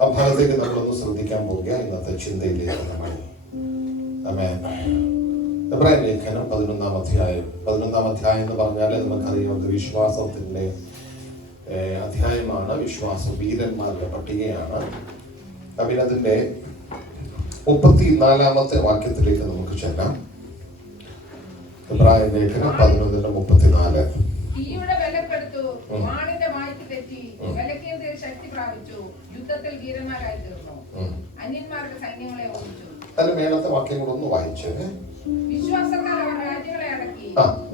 ആ ഭാഗത്തേക്ക് നമ്മളൊന്ന് ശ്രദ്ധിക്കാൻ പോകുക. ഇന്നത്തെ ചിന്തയിലേക്ക് നമ്മൾ എബ്രായ ലേഖനം 11-ാം അധ്യായം. 11-ാം അധ്യായം എന്ന് പറഞ്ഞാൽ നമുക്കറിയാവുന്ന വിശ്വാസത്തിന്റെ അധ്യായമാണ്. വിശ്വാസ വീരന്മാരുടെ പട്ടികയാണ്. അതിന്റെ 34-ാമത്തെ വാക്യത്തിലേക്ക് നമുക്ക് ചെല്ലാം. എബ്രായ ലേഖനം 11:34. അതിന് മേലത്തെ വാക്യം കൂടെ ഒന്ന് വായിച്ചേ.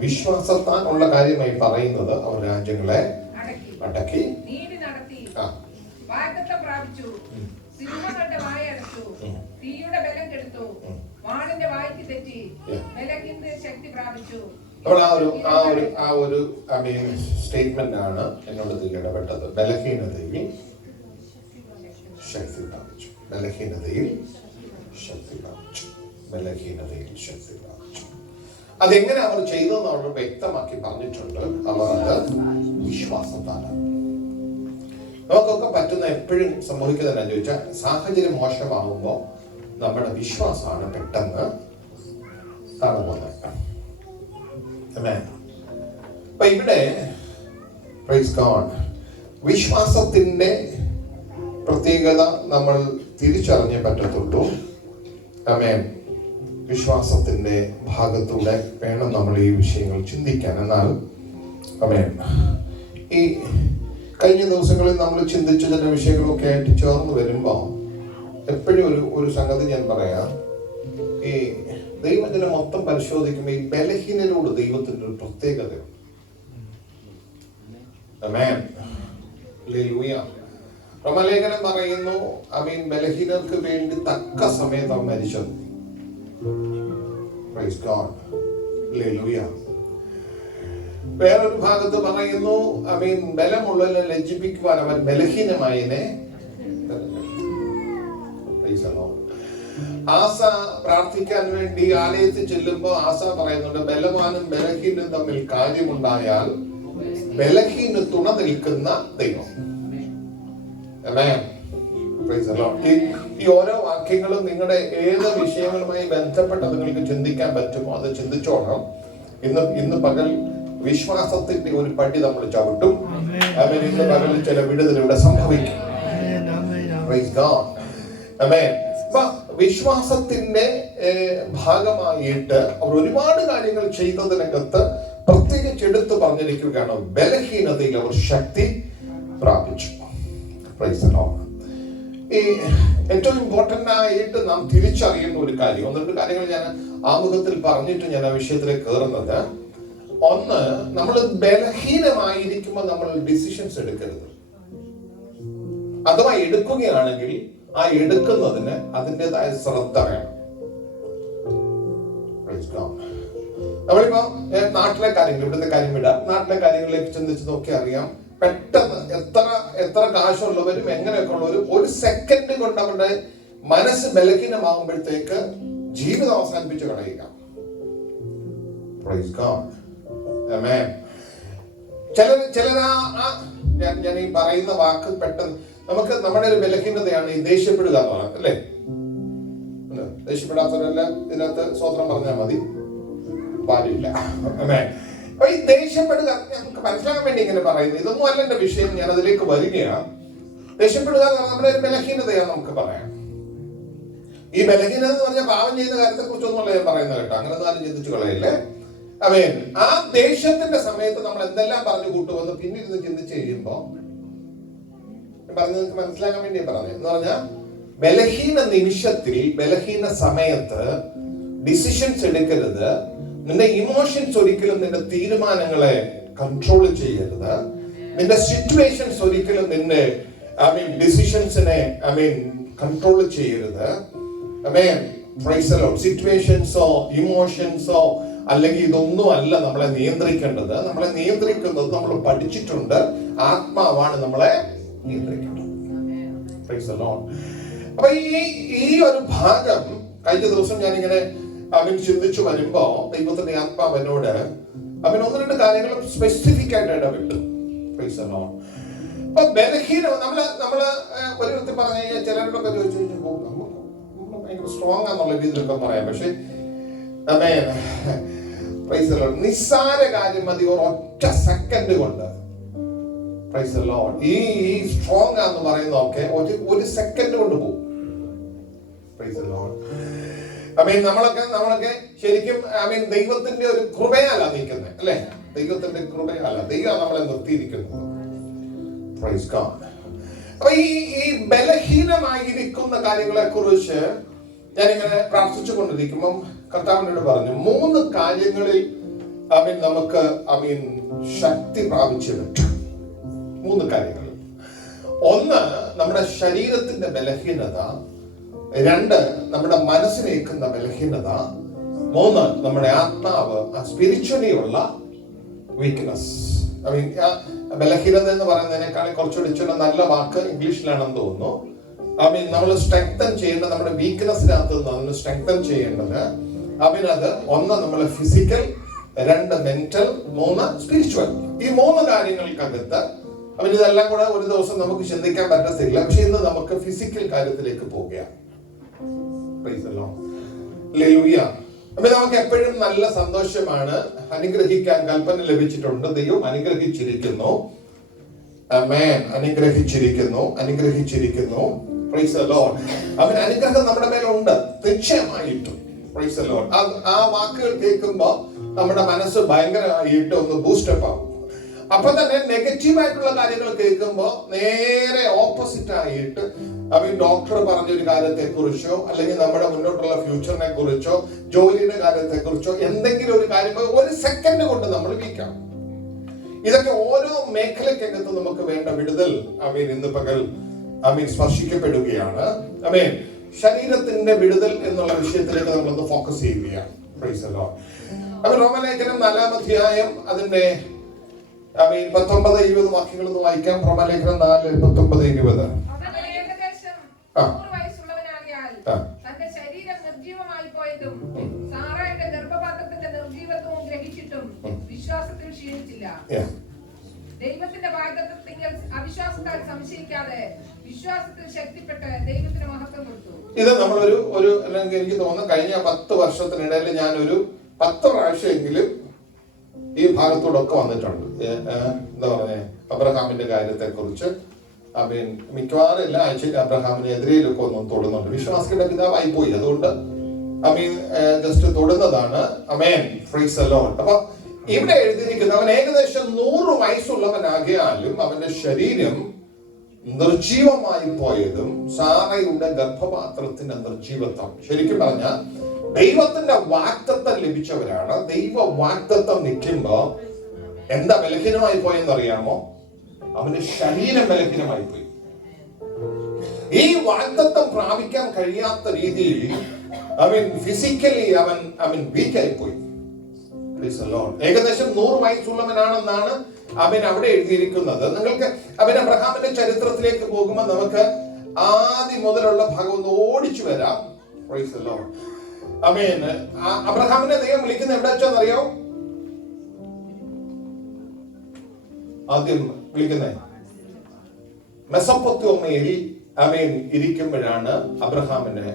വിശ്വാസത്താൽ ഉള്ള കാര്യമായി പറയുന്നത് അവർ രാജ്യങ്ങളെ അടക്കി, ആ ഒരു സ്റ്റേറ്റ്മെന്റ് ആണ് എന്നോട് ഇടപെട്ടത്. ബലഹീനതയിൽ ശക്തി പ്രാപിച്ചു. ബലഹീനതയിൽ ശക്തി പ്രാപിച്ചു. ബലഹീനതയിൽ ശക്തി പ്രാപിച്ചു. അതെങ്ങനെ അവർ ചെയ്തതെന്ന് അവർ വ്യക്തമാക്കി പറഞ്ഞിട്ടുണ്ട്. അവർ അത് വിശ്വാസത്താണ്. നമുക്കൊക്കെ പറ്റുന്ന എപ്പോഴും സംഭവിക്കുന്നത് എന്താണെന്ന് ചോദിച്ചാൽ, സാഹചര്യം മോശമാകുമ്പോൾ നമ്മുടെ വിശ്വാസമാണ് പെട്ടെന്ന് താഴ്ന്നു പോകുന്നത്. അപ്പൊ ഇവിടെ പ്രൈസ് ഗോഡ്, വിശ്വാസത്തിന്റെ പ്രത്യേകത നമ്മൾ തിരിച്ചറിഞ്ഞേ പറ്റത്തുള്ളൂ. ആമേൻ. വിശ്വാസത്തിന്റെ ഭാഗത്തൂടെ വേണം നമ്മൾ ഈ വിഷയങ്ങൾ ചിന്തിക്കാൻ. എന്നാൽ ആമേൻ, ഈ കഴിഞ്ഞ ദിവസങ്ങളിൽ നമ്മൾ ചിന്തിച്ച ചില വിഷയങ്ങളൊക്കെ ആയിട്ട് ചേർന്ന് വരുമ്പോൾ എപ്പോഴും ഒരു സംഗതി ഞാൻ പറയാം. ഈ ദൈവത്തിനെ മൊത്തം പരിശോധിക്കുമ്പോൾ ഈ ബലഹീനരോട് ദൈവത്തിന്റെ ഒരു പ്രത്യേകതയുണ്ട്. ആമേൻ. ഹല്ലേലൂയ. റോമാലേഖനം പറയുന്നു, ബലഹീനർക്ക് വേണ്ടി തക്ക സമയത്ത് അവൻ മരിച്ചത്. Praise God. ഹല്ലേലൂയ. വേറൊരു ഭാഗത്ത് പറയുന്നു, ബലമുള്ളവനെ ലജ്ജിപ്പിക്കുവാൻ അവൻ ബലഹീനമായതിനെ. ആസ പ്രാർത്ഥിക്കാൻ വേണ്ടി ആലയത്തിൽ ചെല്ലുമ്പോൾ ആസ പറയുന്നുണ്ട്, ബലവാനും ബലഹീനും തമ്മിൽ കാര്യമുണ്ടായാൽ ബലഹീന് തുണ നിൽക്കുന്ന ദൈവം. ഈ ഓരോ വാക്യങ്ങളും നിങ്ങളുടെ ഏത് വിഷയങ്ങളുമായി ബന്ധപ്പെട്ട് നിങ്ങൾക്ക് ചിന്തിക്കാൻ പറ്റുമോ അത് ചിന്തിച്ചോണം. ഇന്ന് പകൽ വിശ്വാസത്തിന്റെ ഒരു പടി നമ്മൾ ചവിട്ടും. ഇന്ന് പകൽ ചില വിടുതൽ ഇവിടെ സംഭവിക്കും. വിശ്വാസത്തിന്റെ ഭാഗമായിട്ട് അവർ ഒരുപാട് കാര്യങ്ങൾ ചെയ്തതിനകത്ത് പ്രത്യേകിച്ച് എടുത്തു പറഞ്ഞിരിക്കുകയാണ്, ബലഹീനതയിൽ അവർ ശക്തി പ്രാപിച്ചു. ഈ ഏറ്റവും ഇമ്പോർട്ടന്റ് ആയിട്ട് നാം തിരിച്ചറിയുന്ന ഒരു കാര്യം, 1-2 കാര്യങ്ങൾ ഞാൻ ആമുഖത്തിൽ പറഞ്ഞിട്ട് ഞാൻ ആ വിഷയത്തിലേക്ക് കയറുന്നത്. ഒന്ന്, നമ്മൾ ബലഹീനമായിരിക്കുമ്പോൾ നമ്മൾ ഡിസിഷൻസ് എടുക്കരുത്. അഥവാ എടുക്കുകയാണെങ്കിൽ ആ എടുക്കുന്നതിന് അതിൻ്റെതായ ശ്രദ്ധ വേണം. നമ്മളിപ്പോ നാട്ടിലെ കാര്യങ്ങൾ, ഇവിടുത്തെ കാര്യം വിടാം, നാട്ടിലെ കാര്യങ്ങളിലേക്ക് ചിന്തിച്ച് നോക്കി അറിയാം. പെട്ടെന്ന് എത്ര കാശുള്ളവരും എങ്ങനെയൊക്കെ ഉള്ളവരും ഒരു സെക്കൻഡ് കൊണ്ട് അവരുടെ മനസ്സ് ബലഹീനമാകുമ്പോഴത്തേക്ക് ജീവിതം അവസാനിപ്പിച്ച് കളയുക. Praise God. ആമേൻ. ഞാൻ ഈ പറയുന്ന വാക്ക് പെട്ടെന്ന് നമുക്ക് നമ്മുടെ ഒരു ബലഹീനതയാണ് ഈ ദേഷ്യപ്പെടുക എന്ന് പറയുന്നത്, അല്ലേ? ദേഷ്യപ്പെടാത്തവരെല്ലാം ഇതിനകത്ത് സ്വതന്ത്രം പറഞ്ഞാൽ മതി, പാടില്ല. ആമേൻ. അപ്പൊ ഈ ദേഷ്യപ്പെടുക നമുക്ക് മനസ്സിലാക്കാൻ വേണ്ടി ഇങ്ങനെ പറയുന്നത്, ഇതൊന്നും അല്ല എന്റെ വിഷയം, ഞാൻ അതിലേക്ക് വരികയാണ്. ദേഷ്യപ്പെടുക എന്ന് പറഞ്ഞാൽ നമ്മുടെ ഒരു ബലഹീനതയാണ് നമുക്ക് പറയാം. ഈ ബലഹീനത എന്ന് പറഞ്ഞാൽ പാവം ചെയ്യുന്ന കാര്യത്തെ കുറിച്ചൊന്നുമല്ല ഞാൻ പറയുന്നത് കേട്ടോ, അങ്ങനെ ആരും ചിന്തിച്ചു കളയില്ലേ. ആമേൻ. ആ ദേഷ്യത്തിന്റെ സമയത്ത് നമ്മൾ എന്തെല്ലാം പറഞ്ഞു കൂട്ടുമെന്ന് പിന്നീട് ചിന്തിച്ച് കഴിയുമ്പോ പറഞ്ഞത് മനസ്സിലാക്കാൻ വേണ്ടി പറഞ്ഞു. എന്ന് പറഞ്ഞാൽ ബലഹീന നിമിഷത്തിൽ, ബലഹീന സമയത്ത് ഡിസിഷൻസ് എടുക്കരുത്. നിന്റെ ഇമോഷൻസ് ഒരിക്കലും നിന്റെ തീരുമാനങ്ങളെ കൺട്രോൾ ചെയ്യരുത്. നിന്റെ സിറ്റുവേഷൻസ് ഒരിക്കലും നിന്റെ ഡിസിഷൻസിനെ കൺട്രോൾ ചെയ്യരുത്. സിറ്റുവേഷൻസോ ഇമോഷൻസോ അല്ലെങ്കിൽ ഇതൊന്നും അല്ല നമ്മളെ നിയന്ത്രിക്കേണ്ടത്. നമ്മളെ നിയന്ത്രിക്കുന്നത് നമ്മൾ പഠിച്ചിട്ടുണ്ട്, ആത്മാവാണ് നമ്മളെ നിയന്ത്രിക്കേണ്ടത്. അപ്പൊ ഈ ഒരു ഭാഗം കഴിഞ്ഞ ദിവസം ഞാനിങ്ങനെ ചിന്തിച്ചു വരുമ്പോ ദൈവത്തിന്റെ ആത്മാവിനോട് 1-2 കാര്യങ്ങൾ സ്പെസിഫിക് ആയിട്ട് ഇടപെട്ടു. അപ്പൊ ബലഹീനം നമ്മള് ഒരു വ്യക്തി പറഞ്ഞു കഴിഞ്ഞാൽ ചിലരോടൊക്കെ ചോദിച്ചു കഴിഞ്ഞാൽ ഭയങ്കര സ്ട്രോങ് ആണെന്നുള്ള രീതിയിലൊക്കെ പറയാം. പക്ഷെ നിസ്സാര കാര്യം മതി ഒരൊറ്റ സെക്കൻഡ് കൊണ്ട് ഈ സ്ട്രോങ് ആന്ന് പറയുന്നതൊക്കെ ഒരു സെക്കൻഡ് കൊണ്ട് പോകും. നമ്മളൊക്കെ ശരിക്കും ദൈവത്തിന്റെ ഒരു കൃപയാല നിൽക്കുന്നത്, അല്ലെ? ദൈവത്തിന്റെ കൃപയാല ദൈവം നമ്മളെ നിർത്തിയിരിക്കുന്നത്. അപ്പൊ ഈ ബലഹീനമായിരിക്കുന്ന കാര്യങ്ങളെ കുറിച്ച് ഞാനിങ്ങനെ പ്രാർത്ഥിച്ചു കൊണ്ടിരിക്കുമ്പം കർത്താവിനോട് പറഞ്ഞു, 3 കാര്യങ്ങളിൽ നമുക്ക് ശക്തി പ്രാപിച്ചു പറ്റും. 3 കാര്യങ്ങൾ. 1, നമ്മുടെ ശരീരത്തിന്റെ ബലഹീനത. 2, നമ്മുടെ മനസ്സിനേക്കുന്ന ബലഹീനത. 3, നമ്മുടെ ആത്മാവ്, സ്പിരിച്വലി ഉള്ള വീക്ക്നെസ്. ബലഹീനത എന്ന് പറയുന്നതിനേക്കാൾ കുറച്ചുകൂടി നല്ല വാക്ക് ഇംഗ്ലീഷിലാണെന്ന് തോന്നുന്നു. നമ്മൾ സ്ട്രെങ്തൻ ചെയ്യേണ്ട നമ്മുടെ വീക്ക്നെസ്സിനകത്ത് നിന്ന് സ്ട്രെങ്തൻ ചെയ്യേണ്ടത് അത് 1 നമ്മളെ ഫിസിക്കൽ, 2 മെന്റൽ, 3 സ്പിരിച്വൽ. ഈ 3 കാര്യങ്ങൾക്കകത്ത് ഇതെല്ലാം കൂടെ ഒരു ദിവസം നമുക്ക് ചിന്തിക്കാൻ പറ്റത്തില്ല. പക്ഷെ ഇന്ന് നമുക്ക് ഫിസിക്കൽ കാര്യത്തിലേക്ക് പോവുകയാണ്. നമുക്ക് എപ്പോഴും നല്ല സന്തോഷമാണ്. അനുഗ്രഹിക്കാൻ കൽപ്പന ലഭിച്ചിട്ടുണ്ട്. ദൈവം അനുഗ്രഹിച്ചിരിക്കുന്നു. അനുഗ്രഹിച്ചിരിക്കുന്നു. അനുഗ്രഹം നമ്മുടെ മേലുണ്ട് തീർച്ചയായിട്ടും. ആ വാക്കുകൾ കേൾക്കുമ്പോ നമ്മുടെ മനസ്സ് ഭയങ്കരമായിട്ട് ഒന്ന് ബൂസ്റ്റപ്പ് ആവും. അപ്പൊ തന്നെ നെഗറ്റീവായിട്ടുള്ള കാര്യങ്ങൾ കേൾക്കുമ്പോ നേരെ ഓപ്പോസിറ്റ് ആയിട്ട് ഡോക്ടർ പറഞ്ഞൊരു കാര്യത്തെ കുറിച്ചോ അല്ലെങ്കിൽ നമ്മുടെ മുന്നോട്ടുള്ള ഫ്യൂച്ചറിനെ കുറിച്ചോ ജോലിയുടെ കാര്യത്തെ കുറിച്ചോ എന്തെങ്കിലും ഒരു കാര്യം ഒരു സെക്കൻഡ് കൊണ്ട് നമ്മൾ വീക്കാം. ഇതൊക്കെ ഓരോ മേഖലക്കകത്ത് നമുക്ക് വേണ്ട വിടുതൽ ഇന്ന് പകൽ സ്പർശിക്കപ്പെടുകയാണ്. ശരീരത്തിന്റെ വിടുതൽ എന്നുള്ള വിഷയത്തിലേക്ക് നമ്മളൊന്ന് ഫോക്കസ് ചെയ്യുകയാണ്. റോമലേഖനം 4-ാം അധ്യായം അതിന്റെ 19-20 വാക്യങ്ങളൊന്ന് വായിക്കാം. റോമലേഖനം 4:19-20. തന്റെ ശരീരം നിർജീവമായി പോയതും സാറായുടെ ഗർഭപാത്രത്തിന്റെ നിർജീവത്വവും ഗ്രഹിച്ചിട്ടും വിശ്വാസത്തിൽ ക്ഷീണിച്ചില്ല. ദൈവത്തിന്റെ വാഗ്ദത്തത്തിൽ അവിശ്വാസത്താൽ സംശയിക്കാതെ വിശ്വാസത്തിൽ ശക്തിപ്പെട്ട് ദൈവത്തിന് മഹത്വം കൊടുത്തു. ഇത് നമ്മളൊരു അല്ലെങ്കിൽ എനിക്ക് തോന്നുന്നു കഴിഞ്ഞ 10 വർഷത്തിനിടയിൽ ഞാനൊരു 10 പ്രാവശ്യമെങ്കിലും ഈ ഭാഗത്തോടൊക്കെ വന്നിട്ടുണ്ട്. എന്താ പറഞ്ഞേ, അബ്രഹാമിന്റെ കാര്യത്തെ കുറിച്ച് മിക്കവാറും എല്ലാ ആഴ്ചയിലും അബ്രഹാമിനെതിരെയിലൊക്കെ ഒന്നും തൊടുന്നുണ്ട്. വിശ്വാസികളുടെ പിതാവായി പോയി, അതുകൊണ്ട് ജസ്റ്റ് തൊടുന്നതാണ്. അപ്പൊ ഇവിടെ എഴുതിയിരിക്കുന്ന അവൻ ഏകദേശം 100 വയസ്സുള്ളവനാകിയാലും അവന്റെ ശരീരം നിർജീവമായി പോയതും സാറയുടെ ഗർഭപാത്രത്തിന്റെ നിർജീവത്വം. ശരിക്കും പറഞ്ഞാൽ ദൈവത്തിന്റെ വാഗ്ദത്തം ലഭിച്ചവരാണ്. ദൈവ വാഗ്ദത്തം നിൽക്കുമ്പോ എന്താ ബലഹീനമായി പോയെന്നറിയാമോ? അവന്റെ ശരീരം ബലഹീനമായി പോയി. ഈ വാഗ്ദത്തം പ്രാപിക്കാൻ കഴിയാത്ത രീതിയിൽ ഫിസിക്കലി അവൻ വീക്കായി പോയി. ഏകദേശം 100 വയസ്സുള്ളവനാണെന്നാണ് അവിടെ എഴുതിയിരിക്കുന്നത്. നിങ്ങൾക്ക് അബ്രഹാമിന്റെ ചരിത്രത്തിലേക്ക് പോകുമ്പോൾ നമുക്ക് ആദ്യം മുതലുള്ള ഭാഗം ഒന്ന് ഓടിച്ചു വരാം. അബ്രഹാമിനെ ദൈവം വിളിക്കുന്ന എവിടെ വെച്ചോന്നറിയോ? ആദ്യം വിളിക്കുന്നത് മെസൊപ്പൊത്താമ്യയിൽ ഇരിക്കുമ്പോഴാണ് അബ്രഹാമിനെ.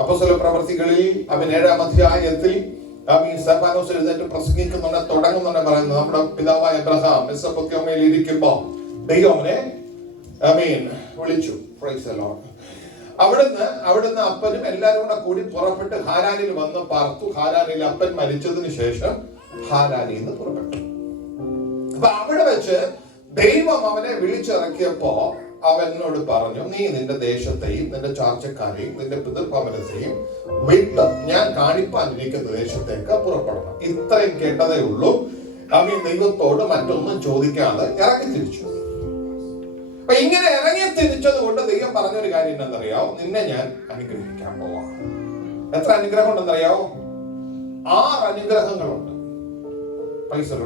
അപ്പോസ്തല പ്രവർത്തികളിൽ 7-ാം അധ്യായത്തിൽ സ്തെഫാനോസ് എഴുന്നേറ്റ് പ്രസംഗിക്കുന്നുണ്ട്, തുടങ്ങുന്നുണ്ട്, പറയുന്നത് നമ്മുടെ പിതാവായ അബ്രഹാം മെസൊപ്പൊത്താമ്യയിൽ ഇരിക്കുമ്പോ ദൈവം അവനെ വിളിച്ചു. അവിടുന്ന് അപ്പനും എല്ലാവരും കൂടി പുറപ്പെട്ട് ഹാരാനിൽ വന്ന് പാർത്തു. ഹാരാനിൽ അപ്പൻ മരിച്ചതിന് ശേഷം ഹാരാനിൽ നിന്ന് പുറപ്പെട്ടു. അപ്പൊ അവിടെ വെച്ച് ദൈവം അവനെ വിളിച്ചിറക്കിയപ്പോ അവനോട് പറഞ്ഞു, നീ നിന്റെ ദേശത്തെയും നിന്റെ ചാർച്ചക്കാരെയും നിന്റെ പിതൃഭവനത്തെയും വിട്ട് ഞാൻ കാണിപ്പാനിരിക്കുന്ന ദേശത്തേക്ക് പുറപ്പെടണം. ഇത്രയും കേട്ടതേ ഉള്ളൂ. ദൈവത്തോട് മറ്റൊന്നും ചോദിക്കാതെ ഇറങ്ങി തിരിച്ചു. അപ്പൊ ഇങ്ങനെ ഇറങ്ങി തിരിച്ചത് കൊണ്ട് ദൈവം പറഞ്ഞൊരു കാര്യം എന്താണെന്നറിയാവോ? നിന്നെ ഞാൻ അനുഗ്രഹിക്കാൻ പോവാ. എത്ര അനുഗ്രഹം ഉണ്ടെന്നറിയാവോ? 6 അനുഗ്രഹങ്ങളുണ്ട്.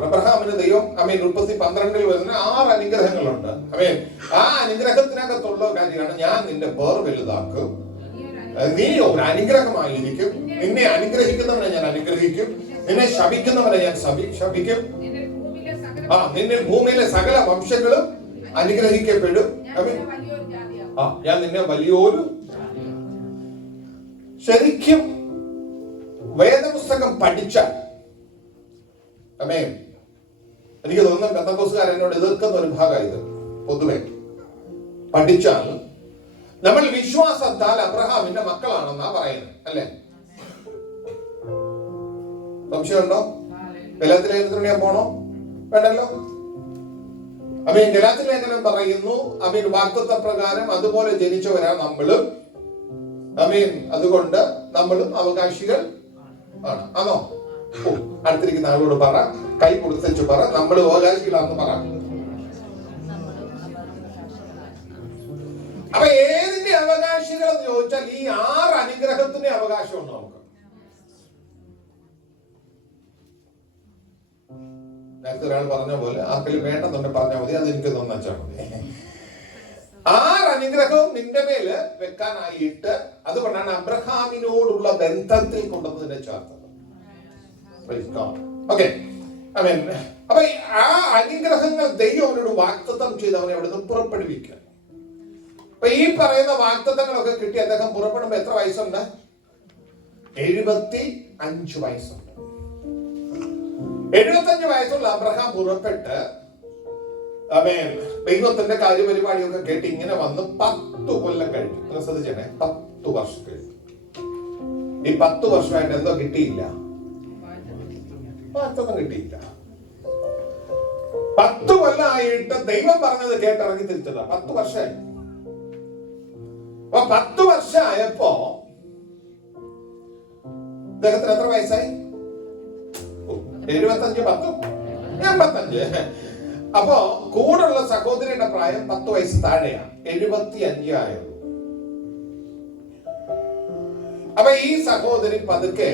അബ്രഹാമിന് ദൈവം ഉൽപ്പത്തി 12 വരുന്ന 6 അനുഗ്രഹങ്ങളുണ്ട്. ആ അനുഗ്രഹത്തിനകത്തുള്ള കാര്യമാണ് ഞാൻ നിന്റെ പേർ വലുതാക്കും, നീ ഒരു അനുഗ്രഹമായിരിക്കും, നിന്നെ അനുഗ്രഹിക്കുന്നവനെ ഞാൻ അനുഗ്രഹിക്കും, നിന്നെ ശപിക്കുന്നവനെ ഞാൻ ശപിക്കും, നിന്നിൽ ഭൂമിയിലെ സകല വംശങ്ങളും അനുഗ്രഹിക്കപ്പെടും. ഞാൻ നിന്നെ വലിയൊരു. ശരിക്കും വേദപുസ്തകം പഠിച്ചാൽ, എനിക്ക് തോന്നുന്നു പെന്തക്കോസ്തുകാർ എന്നോട് എതിർക്കുന്ന ഒരു ഭാഗം ഇത്. പൊതുവെ പഠിച്ചാൽ നമ്മൾ വിശ്വാസത്താൽ അബ്രഹാമിന്റെ മക്കളാണെന്നാ പറയുന്നത്, അല്ലേ? സംശയമുണ്ടോ? ഗലാത്യ ലേഖനത്തിന് ഞാൻ പോണോ? വേണ്ടല്ലോ. ഗലാത്യ ലേഖനം പറയുന്നു, വാഗ്ദത്ത പ്രകാരം അതുപോലെ ജനിച്ചവരാ നമ്മളും. അതുകൊണ്ട് നമ്മളും അവകാശികൾ ആണ്. ആണോ? അടുത്തിരിക്കുന്ന ആളോട് പറ, കൈ കൊടുത്തു പറ, നമ്മൾ അവകാശികളാണെന്ന് പറ. അപ്പൊ ഏതിന്റെ അവകാശികൾ എന്ന് ചോദിച്ചാൽ ഈ 6 അനുഗ്രഹത്തിന്റെ അവകാശമുണ്ട് നമുക്ക്. നേരത്തെ ഒരാൾ പറഞ്ഞ പോലെ ആർക്കെങ്കിലും വേണ്ടെന്നുണ്ടെ പറഞ്ഞാൽ മതി, അത് എനിക്ക് തോന്നാച്ചാൽ മതി. 6 അനുഗ്രഹവും നിന്റെ മേല് വെക്കാനായിട്ട്, അതുകൊണ്ടാണ് അബ്രഹാമിനോടുള്ള ബന്ധത്തിൽ കൊണ്ടുവന്നതിനെ ചേർത്തത്. ഓക്കെ, അപ്പൊ ആ അനുഗ്രഹങ്ങൾ ദൈവം അവനോട് വാഗ്ദത്തം ചെയ്ത് അവനെ അവിടുന്ന് പുറപ്പെടുവിക്കുക. അപ്പൊ ഈ പറയുന്ന വാഗ്ദത്തങ്ങളൊക്കെ കിട്ടി അദ്ദേഹം പുറപ്പെടുമ്പോ എത്ര വയസ്സുണ്ട്? 75 വയസ്സുണ്ട്. 75 വയസ്സുള്ള അബ്രഹാം പുറപ്പെട്ട് ദൈവത്തിന്റെ കാര്യപരിപാടിയൊക്കെ കേട്ട് ഇങ്ങനെ വന്ന് 10 കൊല്ലം കഴിഞ്ഞു. ശ്രദ്ധിച്ചേ, 10 വർഷം കഴിഞ്ഞു. ഈ 10 വർഷമായിട്ട് എന്തോ കിട്ടിയില്ല, വാഗ്ദത്തം കിട്ടിയില്ല. 10 കൊല്ലമായിട്ട് ദൈവം പറഞ്ഞത് കേട്ടിറങ്ങി തിരിച്ചതാ. 10 വർഷമായി. അപ്പൊ 10 വർഷമായപ്പോ അദ്ദേഹത്തിന് എത്ര വയസ്സായി? 75, 10, 85. അപ്പോ കൂടുള്ള സഹോദരിയുടെ പ്രായം 10 വയസ്സ് താഴെയാണ്, 75 ആയുള്ളൂ. അപ്പൊ ഈ സഹോദരി പതുക്കെ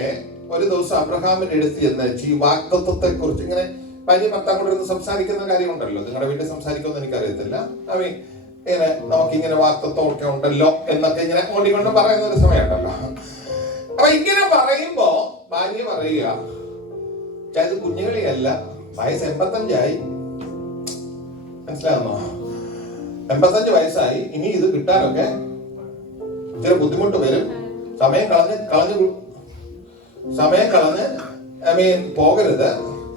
ഒരു ദിവസം അബ്രഹാമിന്റെ അടുത്ത് ചെന്ന് ഈ വാഗ്ദത്തത്തെ കുറിച്ച് ഇങ്ങനെ ഭാര്യ ഭർത്താവ് കൂടെ ഇരുന്ന് സംസാരിക്കുന്ന കാര്യമുണ്ടല്ലോ. നിങ്ങളുടെ വീട്ടിൽ സംസാരിക്കുമെന്ന് എനിക്കറിയത്തില്ല. ഇങ്ങനെ നമുക്കിങ്ങനെ വാഗ്ദത്തം ഒക്കെ ഉണ്ടല്ലോ എന്നൊക്കെ ഇങ്ങനെ ഓടിക്കൊണ്ട് പറയുന്ന ഒരു സമയമുണ്ടല്ലോ. അപ്പൊ ഇങ്ങനെ പറയുമ്പോ ഭാര്യ പറയുക, ഇത് കുഞ്ഞുകളിയല്ല, വയസ്സ് 85 മനസ്സിലാകുന്നോ? 85 വയസ്സായി. ഇനി ഇത് കിട്ടാനൊക്കെ ചില ബുദ്ധിമുട്ട് വരും. സമയം കളഞ്ഞ് പോകരുത്.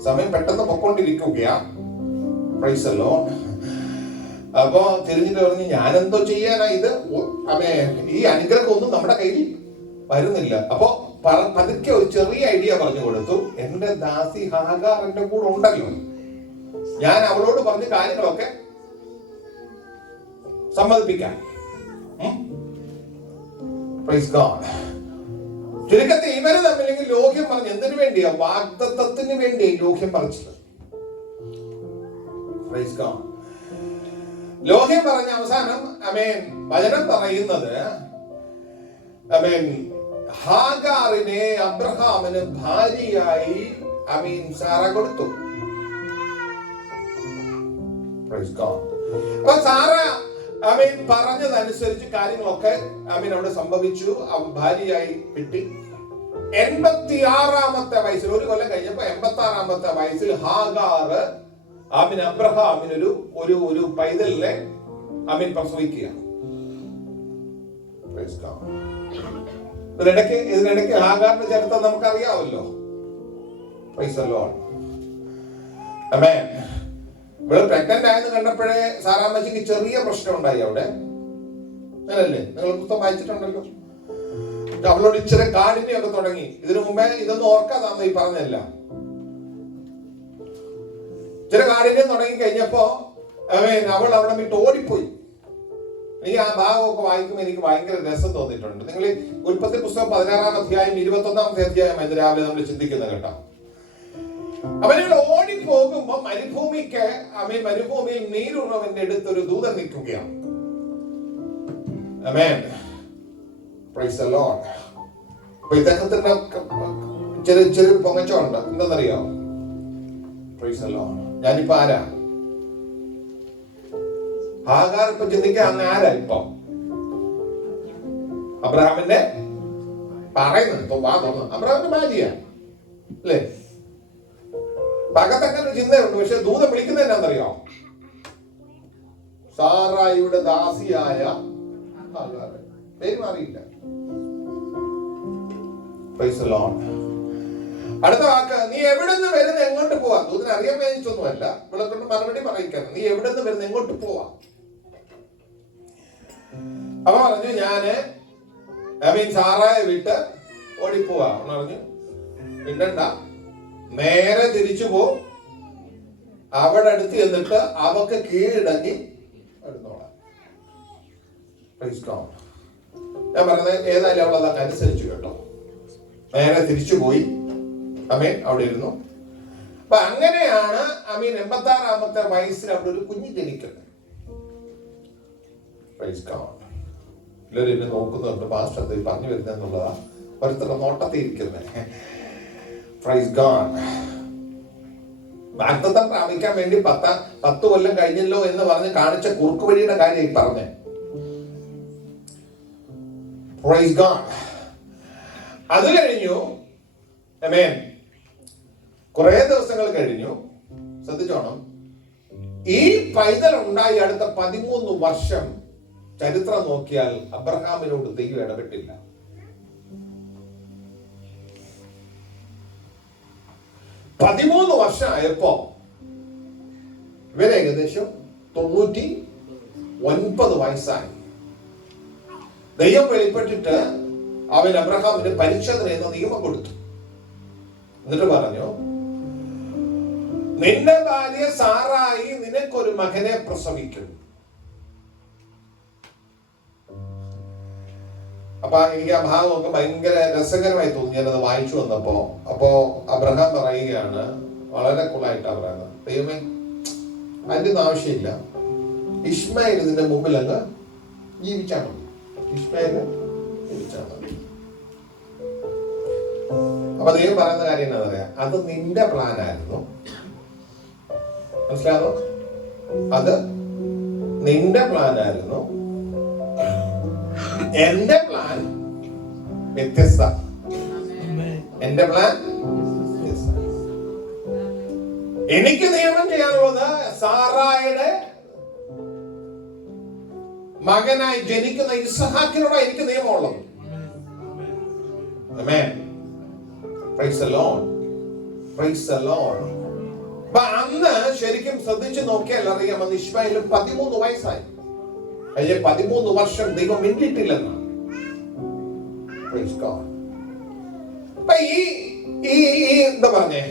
സമയം പെട്ടെന്ന് പൊക്കൊണ്ടിരിക്കുകയാ. Price the Lord. അപ്പൊ തിരിഞ്ഞിട്ട് പറഞ്ഞ്, ഞാനെന്തോ ചെയ്യാനാ ഇത്? ഈ അനുഗ്രഹം ഒന്നും നമ്മുടെ കയ്യിൽ വരുന്നില്ല. അപ്പൊ പതുക്കെ ഒരു ചെറിയ ഐഡിയ പറഞ്ഞു കൊടുത്തു. എന്റെ ദാസി ഹാഗാർ എന്റെ കൂടെ ഉണ്ടല്ലോ, ഞാൻ അവളോട് പറഞ്ഞ കാര്യങ്ങളൊക്കെ സമ്മതിപ്പിക്കാൻ. Praise God. ചുരുക്കത്തിൽ ഇവര് തമ്മിലെങ്കിൽ ലോഹ്യം പറഞ്ഞ് എന്തിനു വേണ്ടിയാ? വാഗ്ദത്തത്തിന് വേണ്ടി ലോഹ്യം പറിച്ചത്. Praise God. ലോഹ്യം പറഞ്ഞ അവസാനം വചനം പറയുന്നത് ഹാഗാറിനെ അബ്രഹാമിന് ഭാര്യയായി സാറ കൊടുത്തു. അപ്പൊ സാറ പറഞ്ഞതനുസരിച്ച് കാര്യങ്ങളൊക്കെ അവിടെ സംഭവിച്ചു. ഭാര്യയായി കിട്ടി. 86-ാമത്തെ വയസ്സിൽ, ഒരു കൊല്ലം കഴിഞ്ഞപ്പോ 86-ാമത്തെ വയസ്സിൽ ഹാഗാർ അബ്രഹാമിനൊരു ഒരു പൈതലിനെ പ്രസവിക്കുക. ഇതിനിടയ്ക്ക് ഹാഗാറിന്റെ ചരിത്രം നമുക്കറിയാമല്ലോ. ഇവിടെ പ്രഗ്നന്റ് ആയെന്ന് കണ്ടപ്പോഴേ സാറാമ്മച്ചിക്ക് ചെറിയ പ്രശ്നം ഉണ്ടായി അവിടെ, അങ്ങനല്ലേ? നിങ്ങൾ പുസ്തകം വായിച്ചിട്ടുണ്ടല്ലോ. അവളോട് ഇച്ചിരി കാഠിന്യമൊക്കെ തുടങ്ങി. ഇതിനു മുമ്പേ ഇതൊന്നും ഓർക്കാതാന്ന് ഈ പറഞ്ഞല്ല. ഇച്ചിരി കാഠിന്യം തുടങ്ങി കഴിഞ്ഞപ്പോ അവൾ അവിടെ വിട്ട് ഓടിപ്പോയി. എനിക്ക് ആ ഭാഗമൊക്കെ വായിക്കുമ്പോൾ എനിക്ക് ഭയങ്കര രസം തോന്നിയിട്ടുണ്ട്. നിങ്ങൾ ഉൽപ്പത്തി പുസ്തകം 16-ാം അധ്യായം 21-ാമത്തെ അധ്യായം ഇത് രാവിലെ നമ്മൾ ചിന്തിക്കുന്നത് കേട്ടോ. അവനുകൾ ഓടിപ്പോകുമ്പോ മരുഭൂമിയിൽ നീരുറവിന്റെ അടുത്തൊരു ദൂതൻ നിൽക്കുകയാണ്. അപ്പൊ ഇദ്ദേഹത്തിന്റെ ചെറിയ പൊങ്ങച്ചുണ്ട്. എന്താണെന്നറിയോ? ഞാനിപ്പോ ആരാ? ഹാഗാർ ഇപ്പൊ ചിന്തിക്കാൻ അങ്ങ് ആരാ? ഇപ്പൊ അബ്രഹാമിന്റെ പറയുന്നത് അബ്രഹാമിന്റെ ഭാര്യ അല്ലേ? പകത്തങ്ങനെ ഒരു ചിന്തയുണ്ട്. പക്ഷെ ദൂതം വിളിക്കുന്നത് എന്നാന്നറിയോ? സാറായിയുടെ ദാസിയായ ഹാഗാർ. പേര് മാറിയില്ല. Praise the Lord. അടുത്ത വാക്ക്, നീ എവിടെ നിന്ന് വരുന്ന എങ്ങോട്ട് പോവാ? ദൂതന് അറിയാൻ വേദിച്ചൊന്നുമല്ല, ഇവിടെ കൊണ്ട് മറുപടി പറയിക്കാൻ. നീ എവിടെ നിന്ന് വരുന്ന എങ്ങോട്ട് പോവാ? അപ്പൊ പറഞ്ഞു, ഞാന് സാറായെ വിട്ട് ഓടിപ്പോവാ. പറഞ്ഞു, മിണ്ടണ്ട, നേരെ തിരിച്ചു പോ, അവിടെ അടുത്ത് ചെന്നിട്ട് അവക്ക് കീഴടങ്ങി എടുത്തോളാം. ഞാൻ പറഞ്ഞത് ഏതായാലും അവൾ അതങ്ങ് അനുസരിച്ചു കേട്ടോ. നേരെ തിരിച്ചു പോയി. അമീൻ അവിടെ ഇരുന്നു. അപ്പൊ അങ്ങനെയാണ് 86-ാമത്തെ വയസ്സിൽ അവിടെ ഒരു കുഞ്ഞ് ജനിക്കുന്നത്. എല്ലാവരും എന്നെ നോക്കുന്നുണ്ട്, പാസ്റ്റർ പറഞ്ഞു വരുന്നെന്നുള്ളതാ ഓരോരുത്തരുടെ നോട്ടത്തിൽ ഇരിക്കുന്നത്. Praise God. വാഗ്ദത്തം പ്രാപിക്കാൻ വേണ്ടി 10 കൊല്ലം കഴിഞ്ഞല്ലോ എന്ന് പറഞ്ഞ് കാണിച്ച കുറുക്ക് വഴിയുടെ കാര്യം ഈ പറഞ്ഞേ. Praise God. അത് കഴിഞ്ഞു. ആമേൻ. കുറെ ദിവസങ്ങൾ കഴിഞ്ഞു. ശ്രദ്ധിച്ചോണം, ഈ പൈതൽ ഉണ്ടായി അടുത്ത 13 വർഷം ചരിത്രം നോക്കിയാൽ അബ്രഹാമിനോട് ദൈവം ഇടപെട്ടില്ല. വർഷമായപ്പോ ഇവര് ഏകദേശം 99 വയസ്സായി. ദൈവം വെളിപ്പെട്ടിട്ട് അവൻ അബ്രഹാമിന് പരിച്ഛേദന എന്ന നിയമം കൊടുത്തു. എന്നിട്ട് പറഞ്ഞു, നിന്റെ ഭാര്യ സാറായി നിനക്കൊരു മകനെ പ്രസവിക്കും. അപ്പൊ എനിക്ക് ആ ഭാഗമൊക്കെ ഭയങ്കര രസകരമായി തോന്നി. ഞാനത് വായിച്ചു വന്നപ്പോ. അപ്പോ അബ്രഹാം പറയുകയാണ്, വളരെ കൂളായിട്ടാ പറയുന്നത്, ദൈവമേ അതിന്റെ ഒന്നും ആവശ്യമില്ല, ഇശ്മായേൽ ഇതിന്റെ മുമ്പിൽ അങ്ങ് ജീവിച്ചാൽ മതി. ഇശ്മായേൽ ജീവിച്ചാൽ മതി. അപ്പൊ ദൈവം പറയുന്ന കാര്യം എന്താ പറയാ, അത് നിന്റെ പ്ലാൻ ആയിരുന്നു. മനസ്സിലാണോ? അത് നിന്റെ പ്ലാൻ ആയിരുന്നു. എന്റെ പ്ലാൻ വ്യത്യസ്ത. എന്റെ പ്ലാൻ എനിക്ക് നിയമം ചെയ്യാനുള്ളത് സാറായുടെ മകനായി ജനിക്കുന്ന ഇസ്ഹാക്കിനോടാണ് എനിക്ക് നിയമമുള്ളത്. Amen. Praise the Lord. Praise the Lord. അന്ന് ശരിക്കും ശ്രദ്ധിച്ചു നോക്കിയാൽ അറിയാം, അന്ന് ഇശ്മായേൽ 13 വയസ്സായി. 13 വർഷം ദൈവം മിണ്ടിയിട്ടില്ലെന്ന്. എന്താ പറഞ്ഞേ?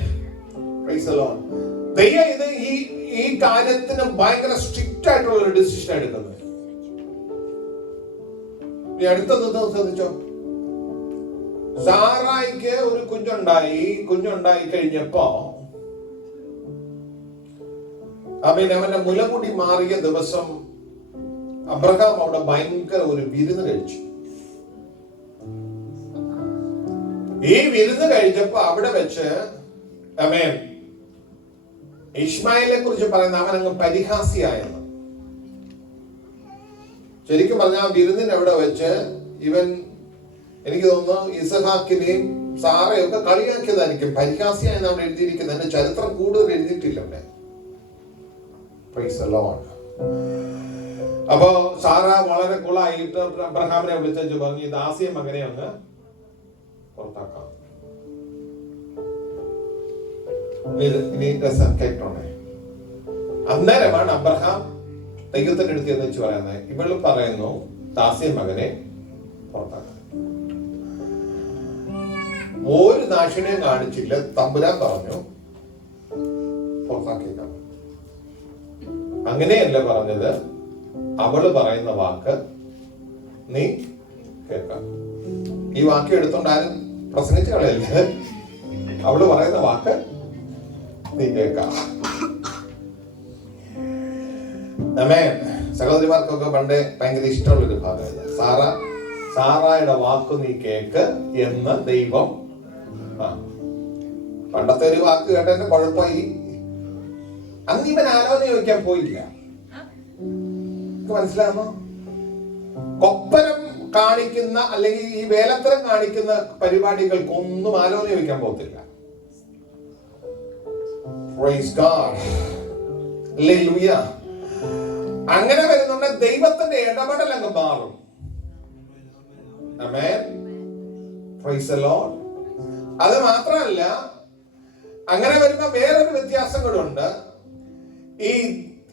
ദൈവം ഇത് ഈ കാര്യത്തിന് ഭയങ്കര സ്ട്രിക്റ്റ് ആയിട്ടുള്ള ഒരു ഡിസിഷൻ എടുക്കുന്നത്. അടുത്തത് ശ്രദ്ധിച്ചോ, സാറായിക്ക് ഒരു കുഞ്ഞുണ്ടായി കഴിഞ്ഞപ്പോ അവന്റെ മുലമുടി മാറിയ ദിവസം അബ്രഹാം അവിടെ ഭയങ്കര ഒരു വിരുന്ന് കഴിച്ചു. ഈ വിരുന്ന് കഴിച്ചപ്പോ അവിടെ വെച്ച് ആമേൻ ഇശ്മായേലിനെ കുറിച്ച് പറയുന്ന അവൻ അങ്ങ് പരിഹാസിയായെന്ന്. ശരിക്കും പറഞ്ഞാൽ വിരുന്നിന് അവിടെ വെച്ച് ഇവൻ, എനിക്ക് തോന്നുന്നു, ഇസഹാക്കിനെയും സാറയും ഒക്കെ കളിയാക്കിയതായിരിക്കും. പരിഹാസിയായെന്ന് അവിടെ എഴുതിയിരിക്കുന്നത്. എന്റെ ചരിത്രം കൂടുതൽ എഴുതിയിട്ടില്ല അവിടെ. Price the Lord. അപ്പോ സാറ വളരെ കൂളായിട്ട് അബ്രഹാമിനെ വിളിച്ചു പറഞ്ഞു, ദാസിയെ മകനെ അങ്ങ് പുറത്താക്കാം. ഇനി രസം കേട്ടോണേ. അന്നേരമാണ് അബ്രഹാം ദൈവത്തിന്റെ അടുത്ത് എന്ന് വെച്ച് പറയുന്നത്. ഇവള് പറയുന്നു, ദാസിയെ മകനെ പുറത്താക്കാം. ഒരു ദാക്ഷിണ്യം കാണിച്ചില്ല. തമ്പുരാൻ പറഞ്ഞു പുറത്താക്കിയേക്കാം. അങ്ങനെയല്ല പറഞ്ഞത്. അവള് പറയുന്ന വാക്ക് നീ കേൾക്കാം. ഈ വാക്യം എടുത്തോണ്ട് ആരും പ്രസംഗിച്ച് കളയല്ലേ. അവള് പറയുന്ന വാക്ക് നീ കേൾക്കാം. സഹോദരിമാർക്കൊക്കെ പണ്ടേ ഭയങ്കര ഇഷ്ടമുള്ളൊരു ഭാഗം സാറായുടെ വാക്ക് നീ കേക്ക് എന്ന് ദൈവം. പണ്ടത്തെ ഒരു വാക്ക് കേട്ടതിന്റെ കുഴപ്പമായി. അന്ന് ഇവൻ ആലോചന ചോദിക്കാൻ പോയില്ല. മനസ്സിലാകുന്നോ? കൊപ്പരം കാണിക്കുന്ന അല്ലെങ്കിൽ ഈ വേലത്തരം കാണിക്കുന്ന പരിപാടികൾക്കൊന്നും ആലോചന ചോദിക്കാൻ പോകത്തില്ല. Praise God. Hallelujah. അങ്ങനെ വരുന്നുണ്ട് ദൈവത്തിന്റെ ഇടപെടൽ അങ്ങ് മാറും. ആമേൻ. Praise the Lord. അത് മാത്രമല്ല, അങ്ങനെ വരുമ്പോ വേറൊരു വ്യത്യാസം കൂടെ ഉണ്ട്.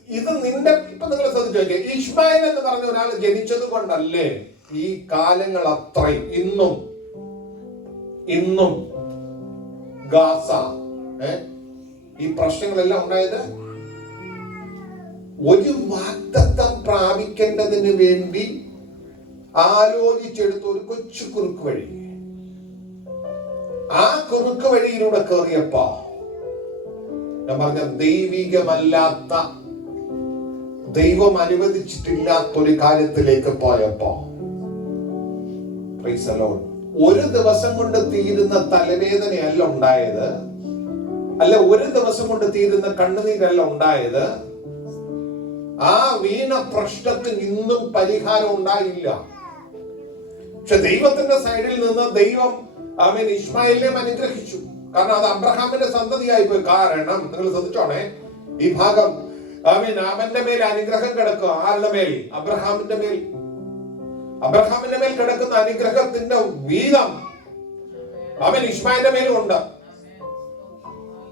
ഇത് നിന്റെ ഇപ്പൊ നിങ്ങൾ ശ്രദ്ധിച്ചു നോക്കിയേ, ഇശ്മായേൽ എന്ന് പറഞ്ഞ ഒരാൾ ജനിച്ചത് കൊണ്ടല്ലേ ഈ കാലങ്ങൾ അത്രയും ഇന്നും ഗാസ ഈ പ്രശ്നങ്ങളെല്ലാം ഉണ്ടായത്. ഒരു വാഗ്ദത്തം പ്രാപിക്കേണ്ടതിന് വേണ്ടി ആലോചിച്ചെടുത്ത ഒരു കൊച്ചു കുറുക്ക് വഴി, ആ കുറുക്ക് വഴിയിലൂടെ കയറിയപ്പോ ഞാൻ പറഞ്ഞ ദൈവികമല്ലാത്ത, ദൈവം അനുവദിച്ചിട്ടില്ലാത്തൊരു കാര്യത്തിലേക്ക് പോയപ്പോ, പ്രൈസ് ദി ലോർഡ്, ഒരു ദിവസം കൊണ്ട് തീരുന്ന തലവേദനയല്ല ഉണ്ടായത്, അല്ല ഒരു ദിവസം കൊണ്ട് തീരുന്ന കണ്ണുനീരല്ല ഉണ്ടായത്. ആ വീണ പ്രശ്നത്തിന് ഇന്നും പരിഹാരം ഉണ്ടായില്ല. പക്ഷെ ദൈവത്തിന്റെ സൈഡിൽ നിന്ന് ദൈവം ഇശ്മായേലിനെ അനുഗ്രഹിച്ചു. കാരണം അത് അബ്രഹാമിന്റെ സന്തതിയായി പോയി. കാരണം നിങ്ങൾ ശ്രദ്ധിച്ചോണേ, ഈ ഭാഗം അവന്റെ മേൽ അനുഗ്രഹം കിടക്കുക. ആരുടെ മേൽ? അബ്രഹാമിന്റെ മേൽ. അബ്രഹാമിന്റെ മേൽ കിടക്കുന്ന അനുഗ്രഹത്തിന്റെ വീതം ഇശ്മായേലിന്റെ മേലും ഉണ്ട്.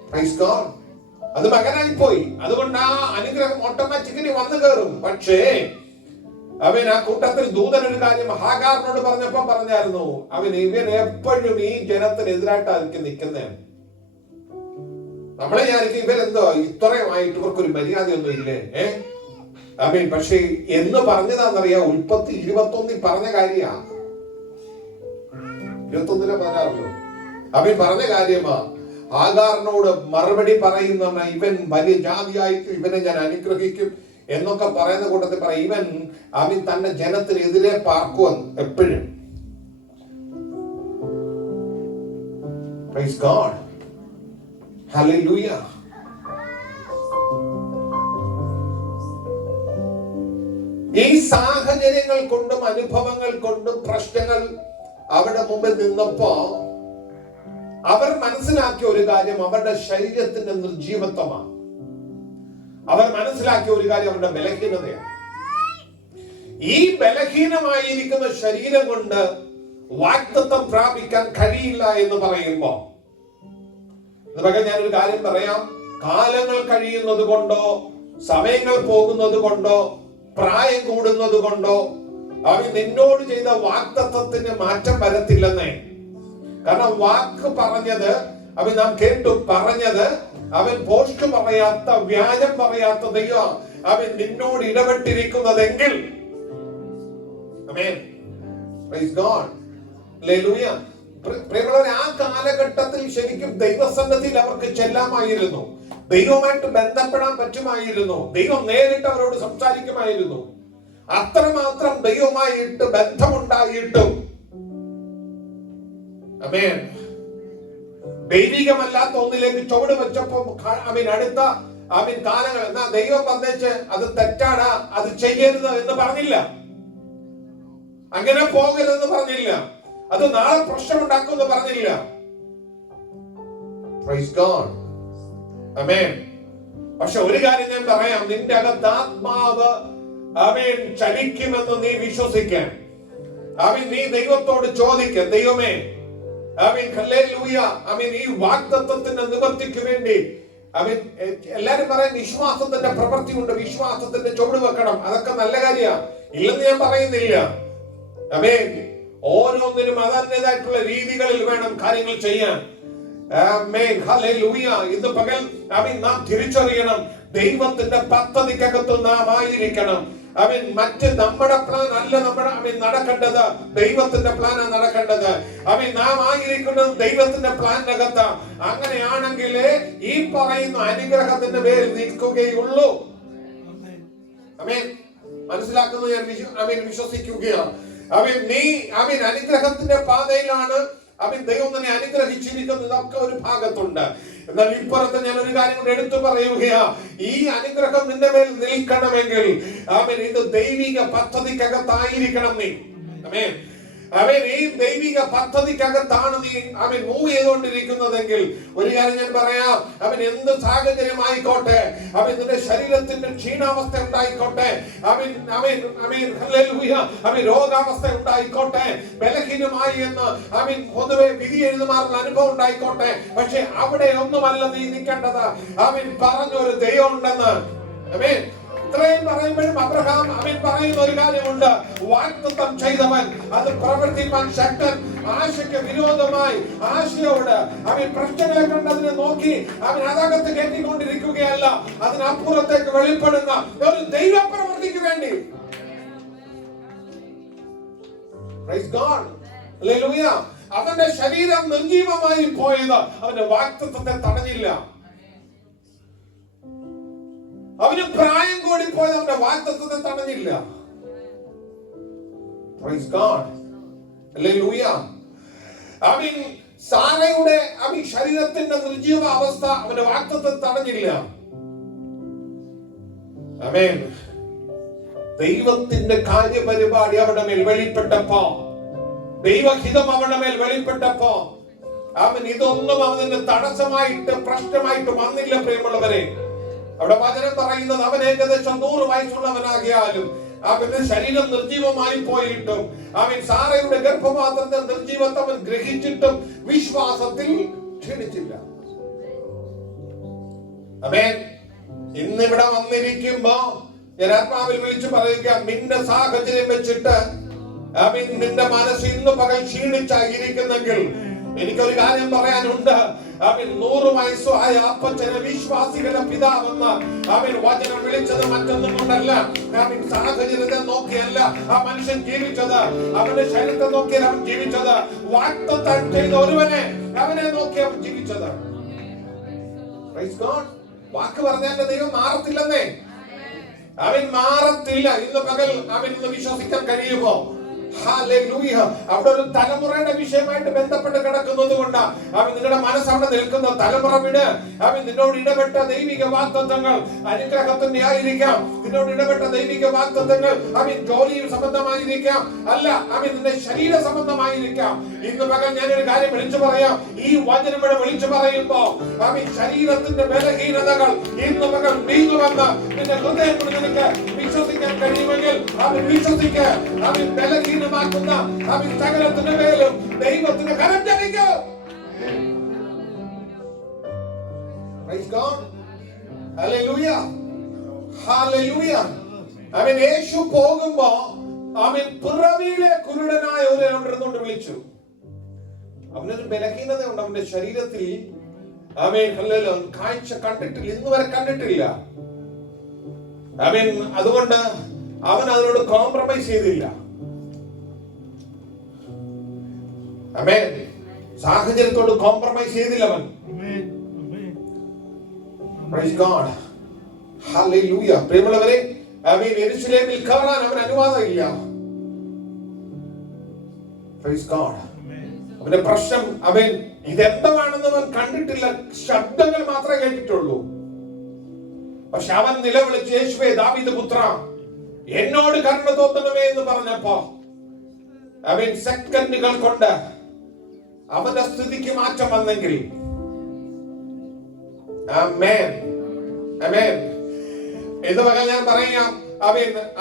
Praise God. അത് മകനായി പോയി. അതുകൊണ്ട് ആ അനുഗ്രഹം ഓട്ടോമാറ്റിക്കലി വന്നു കയറും. പക്ഷേ ആ കൂട്ടത്തിൽ ദൂതൻ ഒരു കാര്യം ഹാഗാറിനോട് പറഞ്ഞപ്പോ പറഞ്ഞായിരുന്നു, ഇവൻ എപ്പോഴും ഈ ജനത്തിനെതിരായിട്ടായിരിക്കും നിൽക്കുന്നേ. നമ്മളെ വിചാരിക്കും ഇവരെന്തോ ഇത്രയുമായിട്ട് ഇവർക്കൊരു മര്യാദയൊന്നും ഇല്ലേ? പക്ഷെ എന്ന് പറഞ്ഞതാന്നറിയാ, ഉൽപ്പത്തി 21 പറഞ്ഞ കാര്യാ. 21 16 പറഞ്ഞ കാര്യമാ. ഹാഗാറിനോട് മറുപടി പറയുന്ന, ഇവൻ വലിയ ജാതിയായിട്ട് ഇവനെ ഞാൻ അനുഗ്രഹിക്കും എന്നൊക്കെ പറയുന്ന കൂട്ടത്തിൽ പറയും, ഇവൻ തന്റെ ജനത്തിനെതിരെ പാർക്കുവൻ എപ്പോഴും. Praise God. ഹല്ലേലൂയ. ഈ സാഹചര്യങ്ങൾ കൊണ്ടും അനുഭവങ്ങൾ കൊണ്ടും പ്രശ്നങ്ങൾ അവിടെ മുമ്പിൽ നിന്നപ്പോ അവർ മനസ്സിലാക്കിയ ഒരു കാര്യം അവരുടെ ശരീരത്തിന്റെ നിർജീവത്വമാണ്. അവർ മനസ്സിലാക്കിയ ഒരു കാര്യം അവരുടെ ബലഹീനതയാണ്. ഈ ബലഹീനമായിരിക്കുന്ന ശരീരം കൊണ്ട് വാഗ്ദത്തം പ്രാപിക്കാൻ കഴിയില്ല എന്ന് പറയുമ്പോ, ഞാനൊരു കാര്യം പറയാം, കാലങ്ങൾ കഴിയുന്നത് കൊണ്ടോ സമയങ്ങൾ പോകുന്നത് കൊണ്ടോ പ്രായം കൂടുന്നത് കൊണ്ടോ നിന്നോട് ചെയ്ത വാഗ്ദത്തത്തിന് മാറ്റം വരത്തില്ലെന്നേ. കാരണം വാക്ക് പറഞ്ഞത് നാം കേട്ടു, പറഞ്ഞത് പോസ്റ്റ് പറയാത്ത, വ്യാജം പറയാത്ത ദൈവം നിന്നോട് ഇടപെട്ടിരിക്കുന്നതെങ്കിൽ, പ്രൈസ് ഗോഡ്, ഹല്ലേലൂയ. പ്രിയമുള്ളവരെ, ആ കാലഘട്ടത്തിൽ ശരിക്കും ദൈവസന്നിധിയിൽ അവർക്ക് ചെല്ലാമായിരുന്നു, ദൈവവുമായിട്ട് ബന്ധപ്പെടാൻ പറ്റുമായിരുന്നു, ദൈവം നേരിട്ട് അവരോട് സംസാരിക്കുമായിരുന്നു. അത്രമാത്രം ദൈവവുമായിട്ട് ബന്ധമുണ്ടായിട്ടും ദൈവികമല്ലാത്ത ഒന്നിലേക്ക് ചുവട് വെച്ചപ്പോ അടുത്ത കാലങ്ങൾ എന്നാ ദൈവം വന്നേച്ച് അത് തെറ്റാണ്, അത് ചെയ്യരുത് എന്ന് പറഞ്ഞില്ല, അങ്ങനെ പോകരുതെന്ന് പറഞ്ഞില്ല, അത് നാളെ പ്രശ്നമുണ്ടാക്കുമെന്ന് പറഞ്ഞില്ല. Praise God. ആമേൻ. പക്ഷെ ഒരു കാര്യം ഞാൻ പറയാം, നിന്റെ അകത്ത് ആത്മാവ് ചലിക്കുമെന്ന് നീ വിശ്വസിക്കാൻ. നീ ദൈവത്തോട് ചോദിക്ക, ദൈവമേ ഹല്ലേലൂയ, ഈ വാഗ്ദത്തത്തിന്റെ നിവർത്തിക്ക് വേണ്ടി എല്ലാരും പറയാൻ വിശ്വാസത്തിന്റെ പ്രവൃത്തി കൊണ്ട് വിശ്വാസത്തിന്റെ ചുവട് വെക്കണം. അതൊക്കെ നല്ല കാര്യമാണ്, ഇല്ലെന്ന് ഞാൻ പറയുന്നില്ല. ഓരോന്നിനും അതതിൻ്റെതായിട്ടുള്ള രീതികളിൽ വേണം കാര്യങ്ങൾ ചെയ്യാൻ. ഇന്ന് പകൽ നാം തിരിച്ചറിയണം, ദൈവത്തിന്റെ പദ്ധതിക്കകത്ത് നാം ആയിരിക്കണം. മറ്റ് നമ്മുടെ പ്ലാൻ അല്ല നമ്മുടെ നടക്കേണ്ടത്, ദൈവത്തിന്റെ പ്ലാനാണ് നടക്കേണ്ടത്. നാം ആയിരിക്കുന്നത് ദൈവത്തിന്റെ പ്ലാനിനകത്ത്. അങ്ങനെയാണെങ്കിലേ ഈ പറയുന്ന അനുഗ്രഹത്തിന്റെ പേരിൽ നിൽക്കുകയുള്ളൂ. മനസ്സിലാക്കുന്നത് ഞാൻ വിശ്വസിക്കുകയാണ്. നീ അനുഗ്രഹത്തിന്റെ പാതയിലാണ് ദൈവം തന്നെ അനുഗ്രഹിച്ചിരിക്കുന്നത്. ഇതൊക്കെ ഒരു ഭാഗത്തുണ്ട്. എന്നാൽ ഇപ്പുറത്ത് ഞാൻ ഒരു കാര്യം കൂടെ എടുത്തു പറയുകയാ, ഈ അനുഗ്രഹം നിന്റെ മേൽ നിൽക്കണമെങ്കിൽ ഇത് ദൈവിക പദ്ധതിക്കകത്തായിരിക്കണം. നീ അവൻ ഈ ദൈവിക പദ്ധതിക്കകത്താണ് നീ അവൻ മൂവ് ചെയ്തുകൊണ്ടിരിക്കുന്നതെങ്കിൽ ഒരു കാര്യം ഞാൻ പറയാം, അവൻ എന്ത് സാഹചര്യമായിക്കോട്ടെ, അവൻ നിന്റെ ശരീരത്തിന്റെ ക്ഷീണാവസ്ഥ ഉണ്ടായിക്കോട്ടെ, അവൻ രോഗാവസ്ഥ ഉണ്ടായിക്കോട്ടെ, ബലഹീനമായി എന്ന് അവൻ പൊതുവെ വിധി എഴുതുമാറുള്ള അനുഭവം ഉണ്ടായിക്കോട്ടെ, പക്ഷെ അവിടെ ഒന്നുമല്ല നീ നിൽക്കേണ്ടത്. അവൻ പറഞ്ഞൊരു ദൈവം ഉണ്ടെന്ന്. അവൻ ഇത്രയും പറയുമ്പോഴും അബ്രഹാം അവൻ പറയുന്ന ഒരു കാര്യമുണ്ട്, വാഗ്ദത്തം ചെയ്തവൻ അത് പ്രവർത്തിപ്പാൻ ശക്തൻ. ആശയ്ക്ക് വിരോധമായി ആശയോട് അവൻ പ്രശ്നങ്ങളെ കണ്ടതിനെ നോക്കി അവൻ അതകത്ത് കയറ്റിക്കൊണ്ടിരിക്കുകയല്ല, അതിനപ്പുറത്തേക്ക് വെളിപ്പെടുന്ന ഒരു ദൈവപ്രവൃത്തിക്ക് വേണ്ടി. Praise God. Hallelujah. അവന്റെ ശരീരം നിർജീവമായി പോയത് അവന്റെ വാഗ്ദത്തത്തെ തടഞ്ഞില്ല. അവന് പ്രായം കൂടിപ്പോയത് അവന്റെ വാഗ്ദത്തത്തെ തടഞ്ഞില്ല. Praise God. Hallelujah. അവൻ സാറയുടെ അവൻ ശരീരത്തിന്റെ നിർജീവ അവസ്ഥ അവന്റെ വാഗ്ദത്തത്തെ തടഞ്ഞില്ല. ആമേൻ. ദൈവത്തിന്റെ കാര്യപരിപാടി അവിടെ മേൽ വെളിപ്പെട്ടപ്പോ, ദൈവഹിതം അവരുടെ മേൽ വെളിപ്പെട്ടപ്പോ അവൻ ഇതൊന്നും അവന് തടസ്സമായിട്ട് പ്രശ്നമായിട്ട് വന്നില്ല. പ്രിയമുള്ളവരെ, അവിടെ വചനം പറയുന്നത് അവൻ ഏകദേശം 100 വയസ്സുള്ളവനാകിയാലും അവന്റെ ശരീരം നിർജീവമായി പോയിട്ടും അവൻ സാറയുടെ ഗർഭപാത്രത്തെ നിർജീവത്തെ അവൻ ഗ്രഹിച്ചിട്ടും വിശ്വാസത്തിൽ ക്ഷീണിച്ചില്ല. ആമേൻ. ഇന്നിവിടെ വന്നിരിക്കുമ്പോ ഞാൻ ആത്മാവിൽ വിളിച്ചു പറയുക, നിന്റെ സാഹചര്യം വെച്ചിട്ട് നിന്റെ മനസ്സ് ഇന്ന് പകൽ ക്ഷീണിച്ചായിരിക്കുന്നെങ്കിൽ എനിക്കൊരു കാര്യം പറയാനുണ്ട്. അവൻ 100 വയസ്സായ അപ്പച്ചനെ വിശ്വാസികളുടെ പിതാവെന്ന് അവൻ വചനം വിളിച്ചത് മറ്റൊന്നും കൊണ്ടല്ല. അവൻ സാഹചര്യത്തെ നോക്കിയല്ല ആ മനുഷ്യൻ ജീവിച്ചത്, അവന്റെ ശരീരത്തെ നോക്കിയാണ് അവൻ ജീവിച്ചത്. വാഗ്ദത്തം ചെയ്ത ഒരുവനെ അവനെ നോക്കി അവൻ ജീവിച്ചത്. Praise God. വാക്ക് പറഞ്ഞാൽ ദൈവം മാറത്തില്ലെന്നേ, അവൻ മാറത്തില്ല. ഇന്ന് പകൽ അവൻ ഇന്ന് വിശ്വസിക്കാൻ കഴിയുമോ? ഹല്ലേലൂയ. അവിടെ ഒരു തലമുറയുടെ വിഷയമായിട്ട് ബന്ധപ്പെട്ട് കിടക്കുന്നത് കൊണ്ട് അവൻ നിങ്ങളുടെ മനസ്സ് അവിടെ നിൽക്കുന്ന തലമുറ വിട്. അവൻ നിന്നോട് ഇടപെട്ട ദൈവിക വാഗ്ദത്തങ്ങൾ അനുഗ്രഹത്തിന്റെ ആയിരിക്കാം, നിന്നോട് ഇടപെട്ട ദൈവിക വാഗ്ദത്തങ്ങൾ അവൻ ജോലി സംബന്ധമായിരിക്കാം, അല്ല അവൻ നിന്റെ ശരീര സംബന്ധമായിരിക്കാം. ഇന്ന് പകൽ ഞാനൊരു കാര്യം വിളിച്ചു പറയാം, ഈ വചനം ഇവിടെ വിളിച്ചു പറയുമ്പോ അവൻ ശരീരത്തിന്റെ ബലഹീനതകൾ ഇന്ന് പകൽ നീങ്ങുമെന്ന് നിന്റെ ഹൃദയം കൊണ്ട് നിനക്ക് വിശ്വസിക്കാൻ കഴിയുമെങ്കിൽ അവൻ വിശ്വസിക്ക. അവൻ ബലഹീനമാക്കുന്ന അവൻ സകലത്തിന്റെ മേലും ദൈവത്തിന്റെ കരം ചലിക്കും. Praise God. Hallelujah. Hallelujah. അവൻ യേശു പോകുമ്പോ അവൻ പിറവിയിലെ കുരുടനായ ഒരുവനെ വിളിച്ചു. അവനൊരു ബലഹീനത ഉണ്ട് അവന്റെ ശരീരത്തിൽ. അവൻ കാഴ്ച കണ്ടിട്ടില്ല, ഇന്ന് വരെ കണ്ടിട്ടില്ല. അവൻ അതുകൊണ്ട് അവൻ അതിനോട് കോംപ്രമൈസ് ചെയ്തില്ല. ആമേൻ. സാഹചര്യത്തോട് കോംപ്രമൈസ് ചെയ്തില്ല അവൻ. Praise God. Hallelujah. പ്രിയമുള്ളവരെ, അവൻ യെരൂശലേമിൽ കയറാൻ അവൻ അനുവാദമില്ല. Praise God. അവന്റെ പ്രശ്നം അവൻ ഇതെന്താണെന്ന് അവൻ കണ്ടിട്ടില്ല, ശബ്ദങ്ങൾ മാത്രമേ കേട്ടിട്ടുള്ളൂ. പക്ഷെ അവൻ നിലവിളിച്ച്, യേശുവേ ദാവീദ് പുത്ര എന്നോട് കരുണ തോന്നണമേ എന്ന് പറഞ്ഞപ്പോ അവൻ സെക്കൻഡുകൾ കൊണ്ട് അവന്റെ സ്ഥിതിക്ക് മാറ്റം വന്നെങ്കിൽ, ആമേൻ, ആമേൻ. ഇത് വക ഞാൻ പറയാം,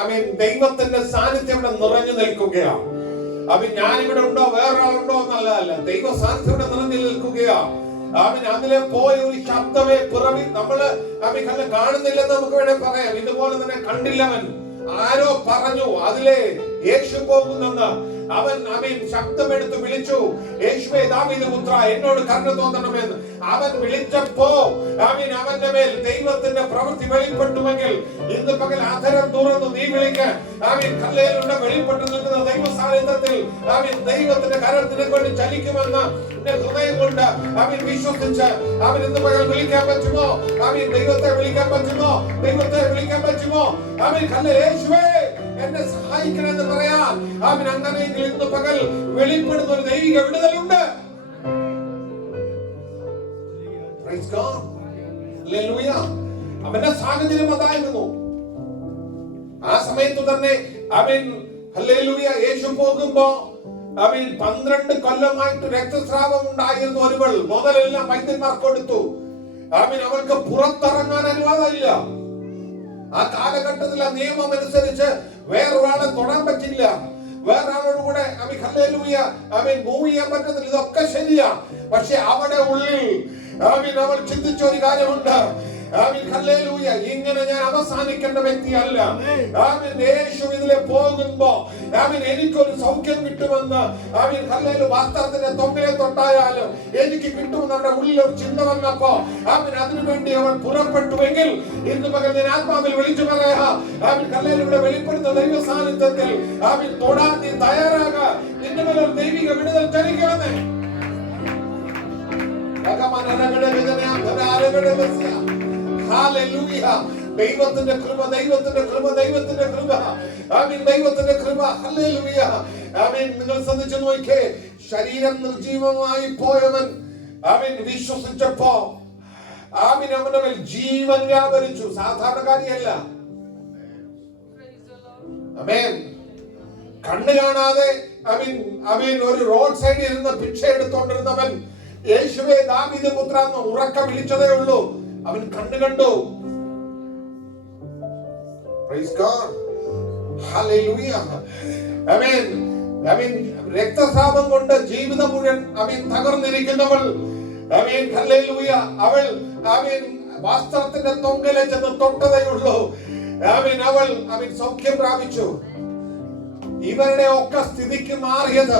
അവൻ ദൈവത്തിന്റെ സാന്നിധ്യം ഇവിടെ നിറഞ്ഞു നിൽക്കുകയാണ്. അവൻ ഞാനിവിടെ ഉണ്ടോ വേറൊരാളുണ്ടോ എന്നല്ല, ദൈവ സാന്നിധ്യം ഇവിടെ നിറഞ്ഞു നിൽക്കുകയാ. അവൻ അതിലെ പോയ ഒരു ശബ്ദമേ പിറവി നമ്മള് അവൻ കാണുന്നില്ലെന്ന് നമുക്ക് വേണേ പറയാം. ഇതുപോലെ തന്നെ കണ്ടില്ലവൻ, ആരോ പറഞ്ഞു അതിലെ യേശു പോകുന്നെന്ന്. അവൻ ശബ്ദമെടുത്ത് വിളിച്ചു, യേശുവേ ദാവീദ് പുത്ര എന്നോട് കരുണ തോന്നണമെന്ന്. അവൻ വിളിച്ചപ്പോ അവന്റെ മേൽ ദൈവത്തിന്റെ പ്രവൃത്തി വെളിപ്പെട്ടുമെങ്കിൽ ഇന്ന് പകൽ അധരം തുറന്ന് നീ വിളിക്കാൻ കല്ലേലുള്ള വെളിപ്പെട്ടു നിൽക്കുന്ന ദൈവ സാന്നിധ്യത്തിൽ ദൈവത്തിന്റെ കരത്തിനെ കൊണ്ട് ചലിക്കുമെന്ന് ഹൃദയം കൊണ്ട് വിശ്വസിച്ച് ഇന്ന് പകൽ വിളിക്കാൻ പറ്റുമോ? ദൈവത്തെ വിളിക്കാൻ പറ്റുമോ? ദൈവത്തെ വിളിക്കാൻ പറ്റുമോ? യേശുവേ എന്നെ സഹായിക്കണമെന്ന് പറയാൻ അങ്ങനെയെങ്കിൽ ഇന്ന് പകൽ വെളിപ്പെടുന്ന ഒരു ദൈവിക വിടുതലുണ്ട്. Praise God. Hallelujah. അവന്റെ സാഹചര്യം അതായിരുന്നു. ആ സമയത്ത് തന്നെ ഹല്ലേലൂയ യേശു പോകുമ്പോ 12 കൊല്ലമായിട്ട് രക്തസ്രാവം ഉണ്ടായിരുന്ന ഒരുവൾ മുതലെല്ലാം വൈദ്യന്മാർ കൊടുത്തു. അവൾക്ക് പുറത്തിറങ്ങാൻ അനുവാദമില്ല. ആ കാലഘട്ടത്തിൽ ആ നിയമം അനുസരിച്ച് വേറൊരാളെ തൊടാൻ പറ്റില്ല, വേറെ ആളോട് കൂടെ മൂവ് ചെയ്യാൻ പറ്റത്തില്ല. ഇതൊക്കെ ശരിയാ. പക്ഷെ അവിടെ ഉള്ളിൽ അവൾ ചിന്തിച്ച ഒരു കാര്യമുണ്ട്. ഇങ്ങനെ ഞാൻ അവസാനിക്കേണ്ട വ്യക്തിയല്ല. യേശു ഇതിലെ പോകുമ്പോ എനിക്കൊരു സൗഖ്യം കിട്ടുമെന്ന് വസ്ത്രത്തിന്റെ തൊങ്ങലെ തൊട്ടായാലും എനിക്ക് കിട്ടുമെന്ന് അവിടെ ഉള്ളിൽ ഒരു ചിന്ത വന്നപ്പോ അതിനുവേണ്ടി അവൾ പുറപ്പെട്ടുവെങ്കിൽ ഇന്ന് പകൽ ഞാൻ ആത്മാവിൽ വിളിച്ചു പറയാ, ഇവിടെ വെളിപ്പെടുന്ന ദൈവ സാന്നിധ്യത്തിൽ തൊടാൻ നീ തയ്യാറാക. നിന്റെ മേലെ ഒരു ദൈവിക വിടുതൽ ചലിക്കണമെന്നേ. ദൈവത്തിന്റെ കൃപ, ദൈവത്തിന്റെ കൃപ, ദൈവത്തിന്റെ കൃപ, ദൈവത്തിന്റെ കൃപ. ഹല്ലേലൂയ. നിങ്ങൾ ശ്രദ്ധിച്ചു നോക്കിയേ, ശരീരം നിർജീവമായി പോയവൻ വിശ്വസിച്ചപ്പോ അവന്റെ മേൽ ജീവൻ വ്യാപരിച്ചു. സാധാരണക്കാരിയല്ല. ആമേൻ. കണ്ണ് കാണാതെ ഒരു റോഡ് സൈഡിൽ ഇരുന്ന് ഭിക്ഷ എടുത്തോണ്ടിരുന്നവൻ യേശുവേ ദാവീദ് പുത്ര എന്ന് ഉറക്ക വിളിച്ചതേ ഉള്ളൂ. അവൻ കണ്ണു കണ്ടു. Praise God. Hallelujah. Amen. രക്തസ്രാവം കൊണ്ട് ജീവിതം മുഴുവൻ തകർന്നിരിക്കുന്നവൾ ഹല്ലേലൂയ. അവൾ വസ്ത്രത്തിന്റെ തൊങ്കലെ ചെന്ന് തൊട്ടതേ ഉള്ളൂ. അവൾ സൗഖ്യം പ്രാപിച്ചു. ഇവരുടെ ഒക്കെ സ്ഥിതിക്ക് മാറിയത്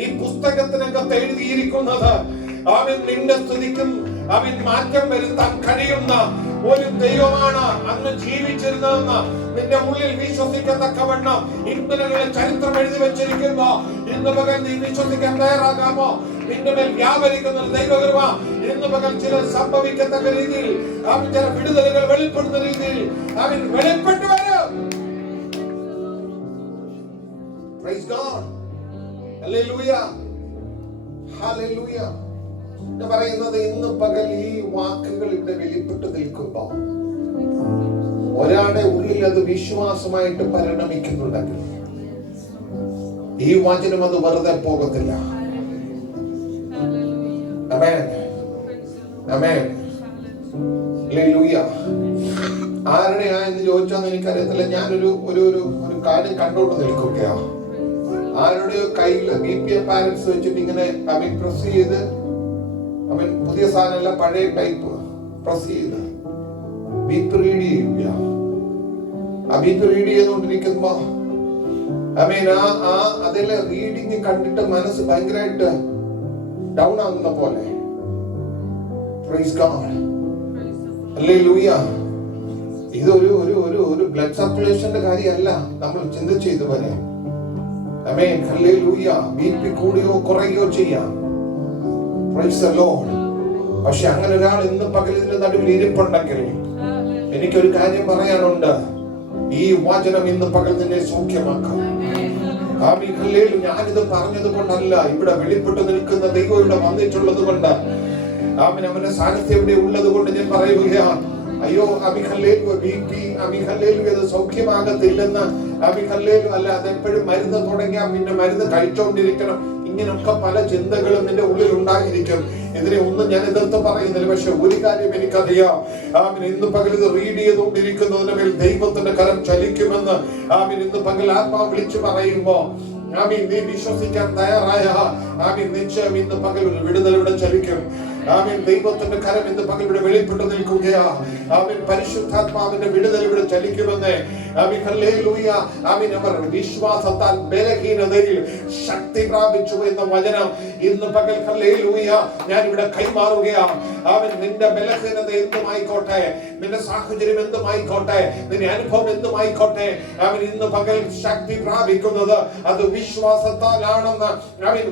ഈ പുസ്തകത്തിനകത്ത് എഴുതിയിരിക്കുന്നത് നിന്റെ സ്ഥിതിക്കും മാറ്റം വരുത്താൻ കഴിയുന്ന ഒരു ദൈവമാണ് അന്ന് ജീവിച്ചിരുന്നതെന്ന് നിന്റെ ഉള്ളിൽ വിശ്വസിക്കത്തക്കവണ്ണം ഇന്നലെ ചരിത്രം എഴുതി വെച്ചിരിക്കുന്നു. ഇന്ന് പകൽ നീ വിശ്വസിക്കാൻ തയ്യാറാകാമോ? നിന്റെ മേൽ വ്യാപരിക്കുന്ന ദൈവകൃപ ഇന്ന് പകൽ ചില സംഭവിക്കത്തക്ക രീതിയിൽ ചില വിടുതലുകൾ വെളിപ്പെടുന്ന രീതിയിൽ വെളിപ്പെട്ടു വരും. Praise God. Hallelujah. Hallelujah. പറയുന്നത് ഇന്ന് പകൽ ഈ വാക്കുകൾ ഇവിടെ വെളിപ്പെട്ട് നിൽക്കുമ്പോ ഒരാളുടെ ഉള്ളിൽ അത് വിശ്വാസമായിട്ട് പരിണമിക്കുന്നുണ്ടെങ്കിൽ ഈ വചനം അത് വെറുതെ പോകത്തില്ല. ആമേൻ. ആമേൻ. ഹല്ലേലൂയ. ആരുടെയായെന്ന് ചോദിച്ചാന്ന് എനിക്കറിയത്തില്ല. ഞാനൊരു ഒരു ഒരു കാര്യം കണ്ടോണ്ട് നിൽക്കുകയാ. ആരുടെയോ കയ്യിൽ BPA പാരൻസ് വെച്ചിട്ട് ഇങ്ങനെ പ്രസ് ചെയ്ത് പുതിയ സാധനമല്ല, പഴയ ടൈപ്പ് പ്രസ് ചെയ്ത് BP റീഡ് ചെയ്യുക. ആ BP റീഡ് ചെയ്തുകൊണ്ടിരിക്കുമ്പോ അതിലെ റീഡിങ് കണ്ടിട്ട് മനസ്സ് ഭയങ്കരമായിട്ട് ഡൗൺ ആകുന്ന പോലെ. Praise God. Hallelujah. ഇതൊരു ഒരു ഒരു ബ്ലഡ് സർക്കുലേഷന്റെ കാര്യമല്ല നമ്മൾ ചിന്തിച്ച് ഇതുവരെ. ആമേൻ. ഹല്ലേലൂയ. BP കൂടിയോ കുറയുകയോ ചെയ്യാം. Praise the Lord. പക്ഷെ അങ്ങനെ ഒരാൾ ഇന്ന് പകലിന്റെ നടുവിൽ ഇരിപ്പുണ്ടെങ്കിൽ എനിക്കൊരു കാര്യം പറയാനുണ്ട്. ഈ വചനം ഇന്ന് പകൽ നിന്നെ സൗഖ്യമാക്കാം. ഞാനിത് പറഞ്ഞത് കൊണ്ടല്ല, ഇവിടെ വെളിപ്പെട്ട് നിൽക്കുന്ന ദൈവം ഇവിടെ വന്നിട്ടുള്ളത് കൊണ്ട്, അവന്റെ സാന്നിധ്യം ഇവിടെ ഉള്ളത് കൊണ്ട് ഞാൻ പറയുകയാണ്. അയ്യോ BP ഇത് സൗഖ്യമാകത്തില്ലെന്ന് അല്ല, അതെപ്പോഴും മരുന്ന് തുടങ്ങിയാൽ പിന്നെ മരുന്ന് കഴിച്ചോണ്ടിരിക്കണം. ഇങ്ങനൊക്കെ പല ചിന്തകളും നിന്റെ ഉള്ളിൽ ഉണ്ടായിരിക്കും. ഇതിനെ ഒന്നും ഞാൻ എതിർത്ത് പറയുന്നില്ല. പക്ഷെ ഒരു കാര്യം എനിക്കറിയാം, ഇന്ന് പകൽ ഇത് റീഡ് ചെയ്തുകൊണ്ടിരിക്കുന്നതിന് മേൽ ദൈവത്തിന്റെ കരം ചലിക്കുമെന്ന് ഇന്ന് പകൽ ആത്മാവ് വിളിച്ചു പറയുമ്പോ നീ വിശ്വസിക്കാൻ തയ്യാറായ നിശ്ചയം ഇന്ന് പകൽ വിടുതൽ ഇവിടെ ചലിക്കും. ദൈവത്തിന്റെ കരം ഇന്ന് പകൽ ഇവിടെ വെളിപ്പെട്ടു നിൽക്കുകയാ. പരിശുദ്ധാത്മാവിന്റെ വിടുതൽ ഇവിടെ ചലിക്കുമെന്ന് അവർ വിശ്വാസത്താൽ ബലഹീനതയിൽ ശക്തി പ്രാപിച്ചു എന്ന വചനം ഇന്ന് പകൽ ഞാൻ ഇവിടെ കൈമാറുകയാണ്. നിന്റെ ബലഹീനത എന്തുമായിക്കോട്ടെ, നിന്റെ സാഹചര്യം എന്തുമായിക്കോട്ടെ, നിന്റെ അനുഭവം എന്തുമായിക്കോട്ടെ, ഇന്ന് പകൽ ശക്തി പ്രാപിക്കുന്നത് അത് വിശ്വാസത്താലാണെന്ന്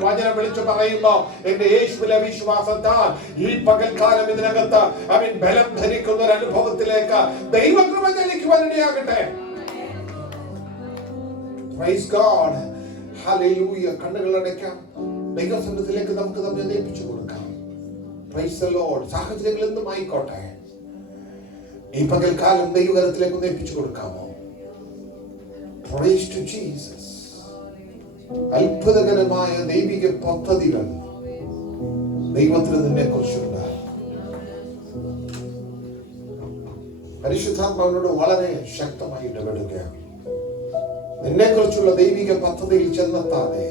വചനം വിളിച്ചു പറയുമ്പോ എന്റെ യേശുവിലെ വിശ്വാസത്താൽ ഈ പകൽക്കാലം ഇതിനകത്ത് ബലം ധരിക്കുന്ന ഒരു അനുഭവത്തിലേക്ക് ദൈവകൃപ ചലിക്കുവാനിടയാകട്ടെ. Praise God. Hallelujah. കണ്ണുകൾ അടയ്ക്കാം. ദൈവസന്നിധിയിലേക്ക് നമുക്ക് നമ്മെ ഏൽപ്പിച്ചു കൊടുക്കാം. Praise the Lord. സാഹചര്യങ്ങൾ എന്തുമായിക്കോട്ടെ ഈ പകൽക്കാലം ദൈവകരത്തിലേക്ക് ഏൽപ്പിച്ചു കൊടുക്കാമോ? Praise to Jesus. അത്ഭുതകരമായ ദൈവിക പദ്ധതികൾ ദൈവത്തിന് നിന്നെ കുറിച്ചുണ്ട്. പരിശുദ്ധാത്മാവിനോട് വളരെ ശക്തമായി ഇടപെടുകയാണ്. നിന്നെ കുറിച്ചുള്ള ദൈവിക പദ്ധതിയിൽ ചെന്നെത്താതെ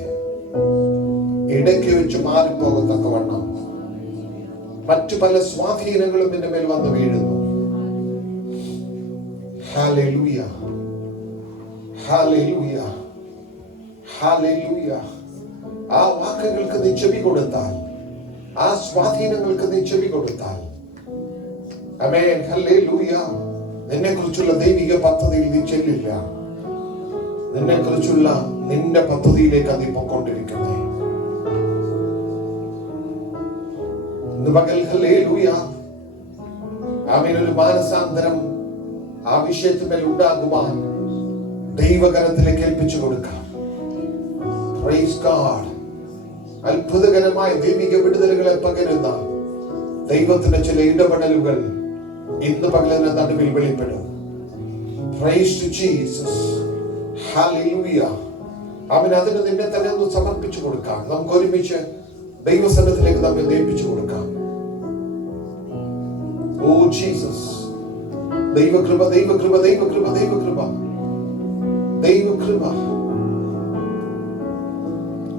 ഇടയ്ക്ക് വെച്ച് മാറിപ്പോകത്തക്കവണ്ണം മറ്റു പല സ്വാധീനങ്ങളും നിന്റെ മേൽ വന്ന് വീഴുന്നു. Hallelujah, hallelujah, hallelujah. ആ വാക്കുകൾക്ക് നീ ചെവി കൊടുത്താൽ, ആ സ്വാധീനങ്ങൾക്ക് നീ ചെവി കൊടുത്താൽ, ആമേൻ, ഹല്ലേലൂയ, നിന്നെ കുറിച്ചുള്ള ദൈവിക പദ്ധതിയിൽ നീ ചെല്ലില്ല. നിന്നെ കുറിച്ചുള്ള നിന്റെ പദ്ധതിയിലേക്ക് അത് പൊക്കൊണ്ടിരിക്കുന്നേ. ഇന്ന് പകൽ ഹല്ലേലൂയ, ആമേൻ, ഒരു മാനസാന്തരം ആ വിഷയത്തിന്മേൽ ഉണ്ടാകുവാൻ ദൈവകരത്തിലേക്ക് ഏൽപ്പിച്ചു കൊടുക്കാം. Praise God. അത്ഭുതകരമായ ദൈവിക വിടുതലുകളെ പകരുന്ന ദൈവത്തിന്റെ ചില ഇടപെടലുകൾ ഇന്ന് പകലിന്റെ നടുവിൽ വെളിപ്പെടും. Praise to Jesus, hallelujah. അവൻ അതിന് നിന്നെ തന്നെ ഒന്ന് സമർപ്പിച്ചു കൊടുക്കാം. നമുക്ക് ഒരുമിച്ച് ദൈവസന്നിധിയിലേക്ക് നമ്മെ ഏൽപ്പിച്ചു കൊടുക്കാം. ഓ ജീസസ്, ദൈവകൃപ, ദൈവകൃപ, ദൈവകൃപ, ദൈവകൃപ, ദൈവകൃപ.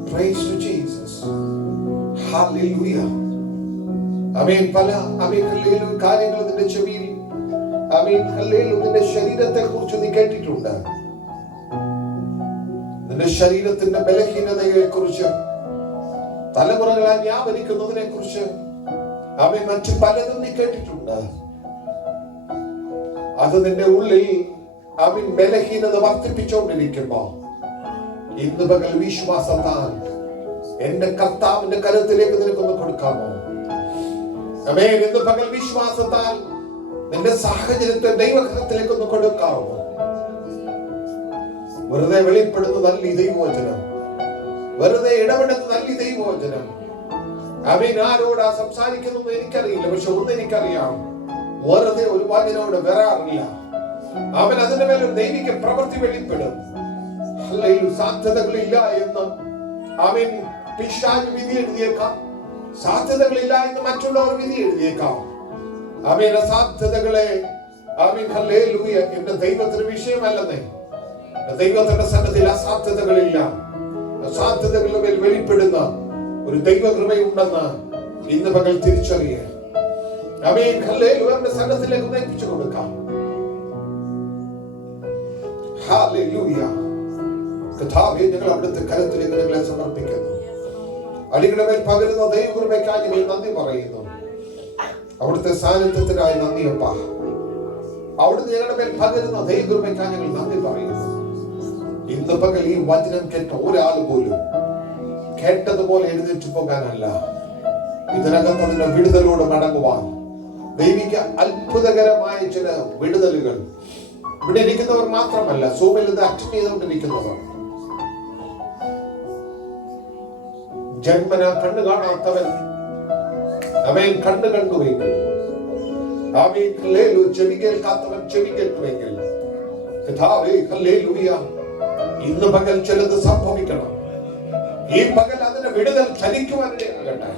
Praise to Jesus. Hallelujah. ആമേൻ. പല കാര്യങ്ങൾ നിന്റെ ചെവിയിൽ, ആമേൻ, നിന്റെ ശരീരത്തെ കുറിച്ച് നീ കേട്ടിട്ടുണ്ട്. നിന്റെ ശരീരത്തിന്റെ ബലഹീനതയെ കുറിച്ച്, തലമുറകളായി വ്യാപരിക്കുന്നതിനെ കുറിച്ച്, ആമേൻ, മറ്റു പലതും നീ കേട്ടിട്ടുണ്ട്. അത് നിന്റെ ഉള്ളിൽ അവൻ ബലഹീനത വർദ്ധിപ്പിച്ചുകൊണ്ടിരിക്കുമ്പോ ഇന്ന് പകൽ വിശ്വാസത്താൽ എന്റെ കർത്താവിന്റെ കരത്തിലേക്ക് നിനക്കൊന്ന് കൊടുക്കാമോ? ആമേൻ. ഇന്ന് പകൽ വിശ്വാസത്താൽ നിന്റെ സാഹചര്യത്തെ ദൈവകരത്തിലേക്ക് ഒന്ന് കൊടുക്കാമോ? വെറുതെ വെളിപ്പെടുന്ന നല്ല ദൈവവചനം, വെറുതെ ഇടപെടുന്ന നല്ല ദൈവവചനം. ആമേൻ. ആരോടാ സംസാരിക്കുന്നത് എനിക്കറിയില്ല, പക്ഷെ ഒന്ന് എനിക്കറിയാം, വെറുതെ ഒരു വാക്കിനോട് വരാറില്ല. അവൻ അതിന്റെ മേലെ ദൈവിക പ്രവൃത്തി വെളിപ്പെടും. സാധ്യതകളില്ല എന്ന് അവൻ പിശാച് വിധി എഴുതിയേക്കാം, സാധ്യതകളില്ല എന്ന് മറ്റുള്ളവർ വിധി എഴുതിയേക്കാം. അവൻ സാധ്യതകളെ, അവൻ ഹല്ലേലൂയ, എന്റെ ദൈവത്തിന് വിഷയമല്ലെന്നേ. ദൈവത്തിന്റെ സന്നിധിയിൽ അസാധ്യതകളില്ല. അസാധ്യതകളുടെ മേൽ വെളിപ്പെടുന്ന ഒരു ദൈവകൃപയുണ്ടെന്ന് ഇന്ന് പകൽ തിരിച്ചറിയേ. ആമേൻ. ഹല്ലേലൂയ. സന്നദ്ധത്തിലേക്ക് നയിപ്പിച്ചു കൊടുക്കാം. ഹല്ലേലൂയ. കർത്താവേ, ഞങ്ങൾ അവിടുത്തെ കരത്തിലേക്ക് ഞങ്ങളെ സമർപ്പിക്കുന്നു. അടികളുടെ മേൽ പകരുന്ന ദൈവകൃപയ്ക്കായി ഞങ്ങൾ നന്ദി പറയുന്നു. അവിടുത്തെ സാന്നിധ്യത്തിനായി നന്ദിയപ്പ. അവിടുന്ന് ഞങ്ങളുടെ മേൽ പകരുന്ന ദൈവകൃപയ്ക്കായി ഞങ്ങൾ നന്ദി പറയുന്നു. ഇന്ന് പകൽ ഈ വചനം കേട്ട ഒരാൾ പോലും കേട്ടതുപോലെ എഴുന്നേറ്റ് പോകാനല്ല, ഇതിനകത്ത് അതിന്റെ വിടുതലോട് മടങ്ങുവാൻ ദൈവിക അത്ഭുതകരമായ ചില വിടുതലുകൾ ഇവിടെ ഇരിക്കുന്നവർ മാത്രമല്ല, സൂമിൽ ഇത് അറ്റൻഡ് ചെയ്തുകൊണ്ടിരിക്കുന്നവർ, ജന്മന കണ്ണു കാണാത്തവൻ അവൻ കണ്ണു കണ്ടുവെങ്കിൽ, ആമേൻ, ഹല്ലേലൂയ, ചെവി കേൾക്കാത്തവൻ ചെവി കേട്ടുവെങ്കിൽ, കർത്താവേ, ഹല്ലേലൂയ, ഇന്ന് പകൽ ചിലത് സംഭവിക്കണം. ഈ പകൽ അതിന്റെ വിടുതൽ ചലിക്കുവാനിടയാകട്ടെ.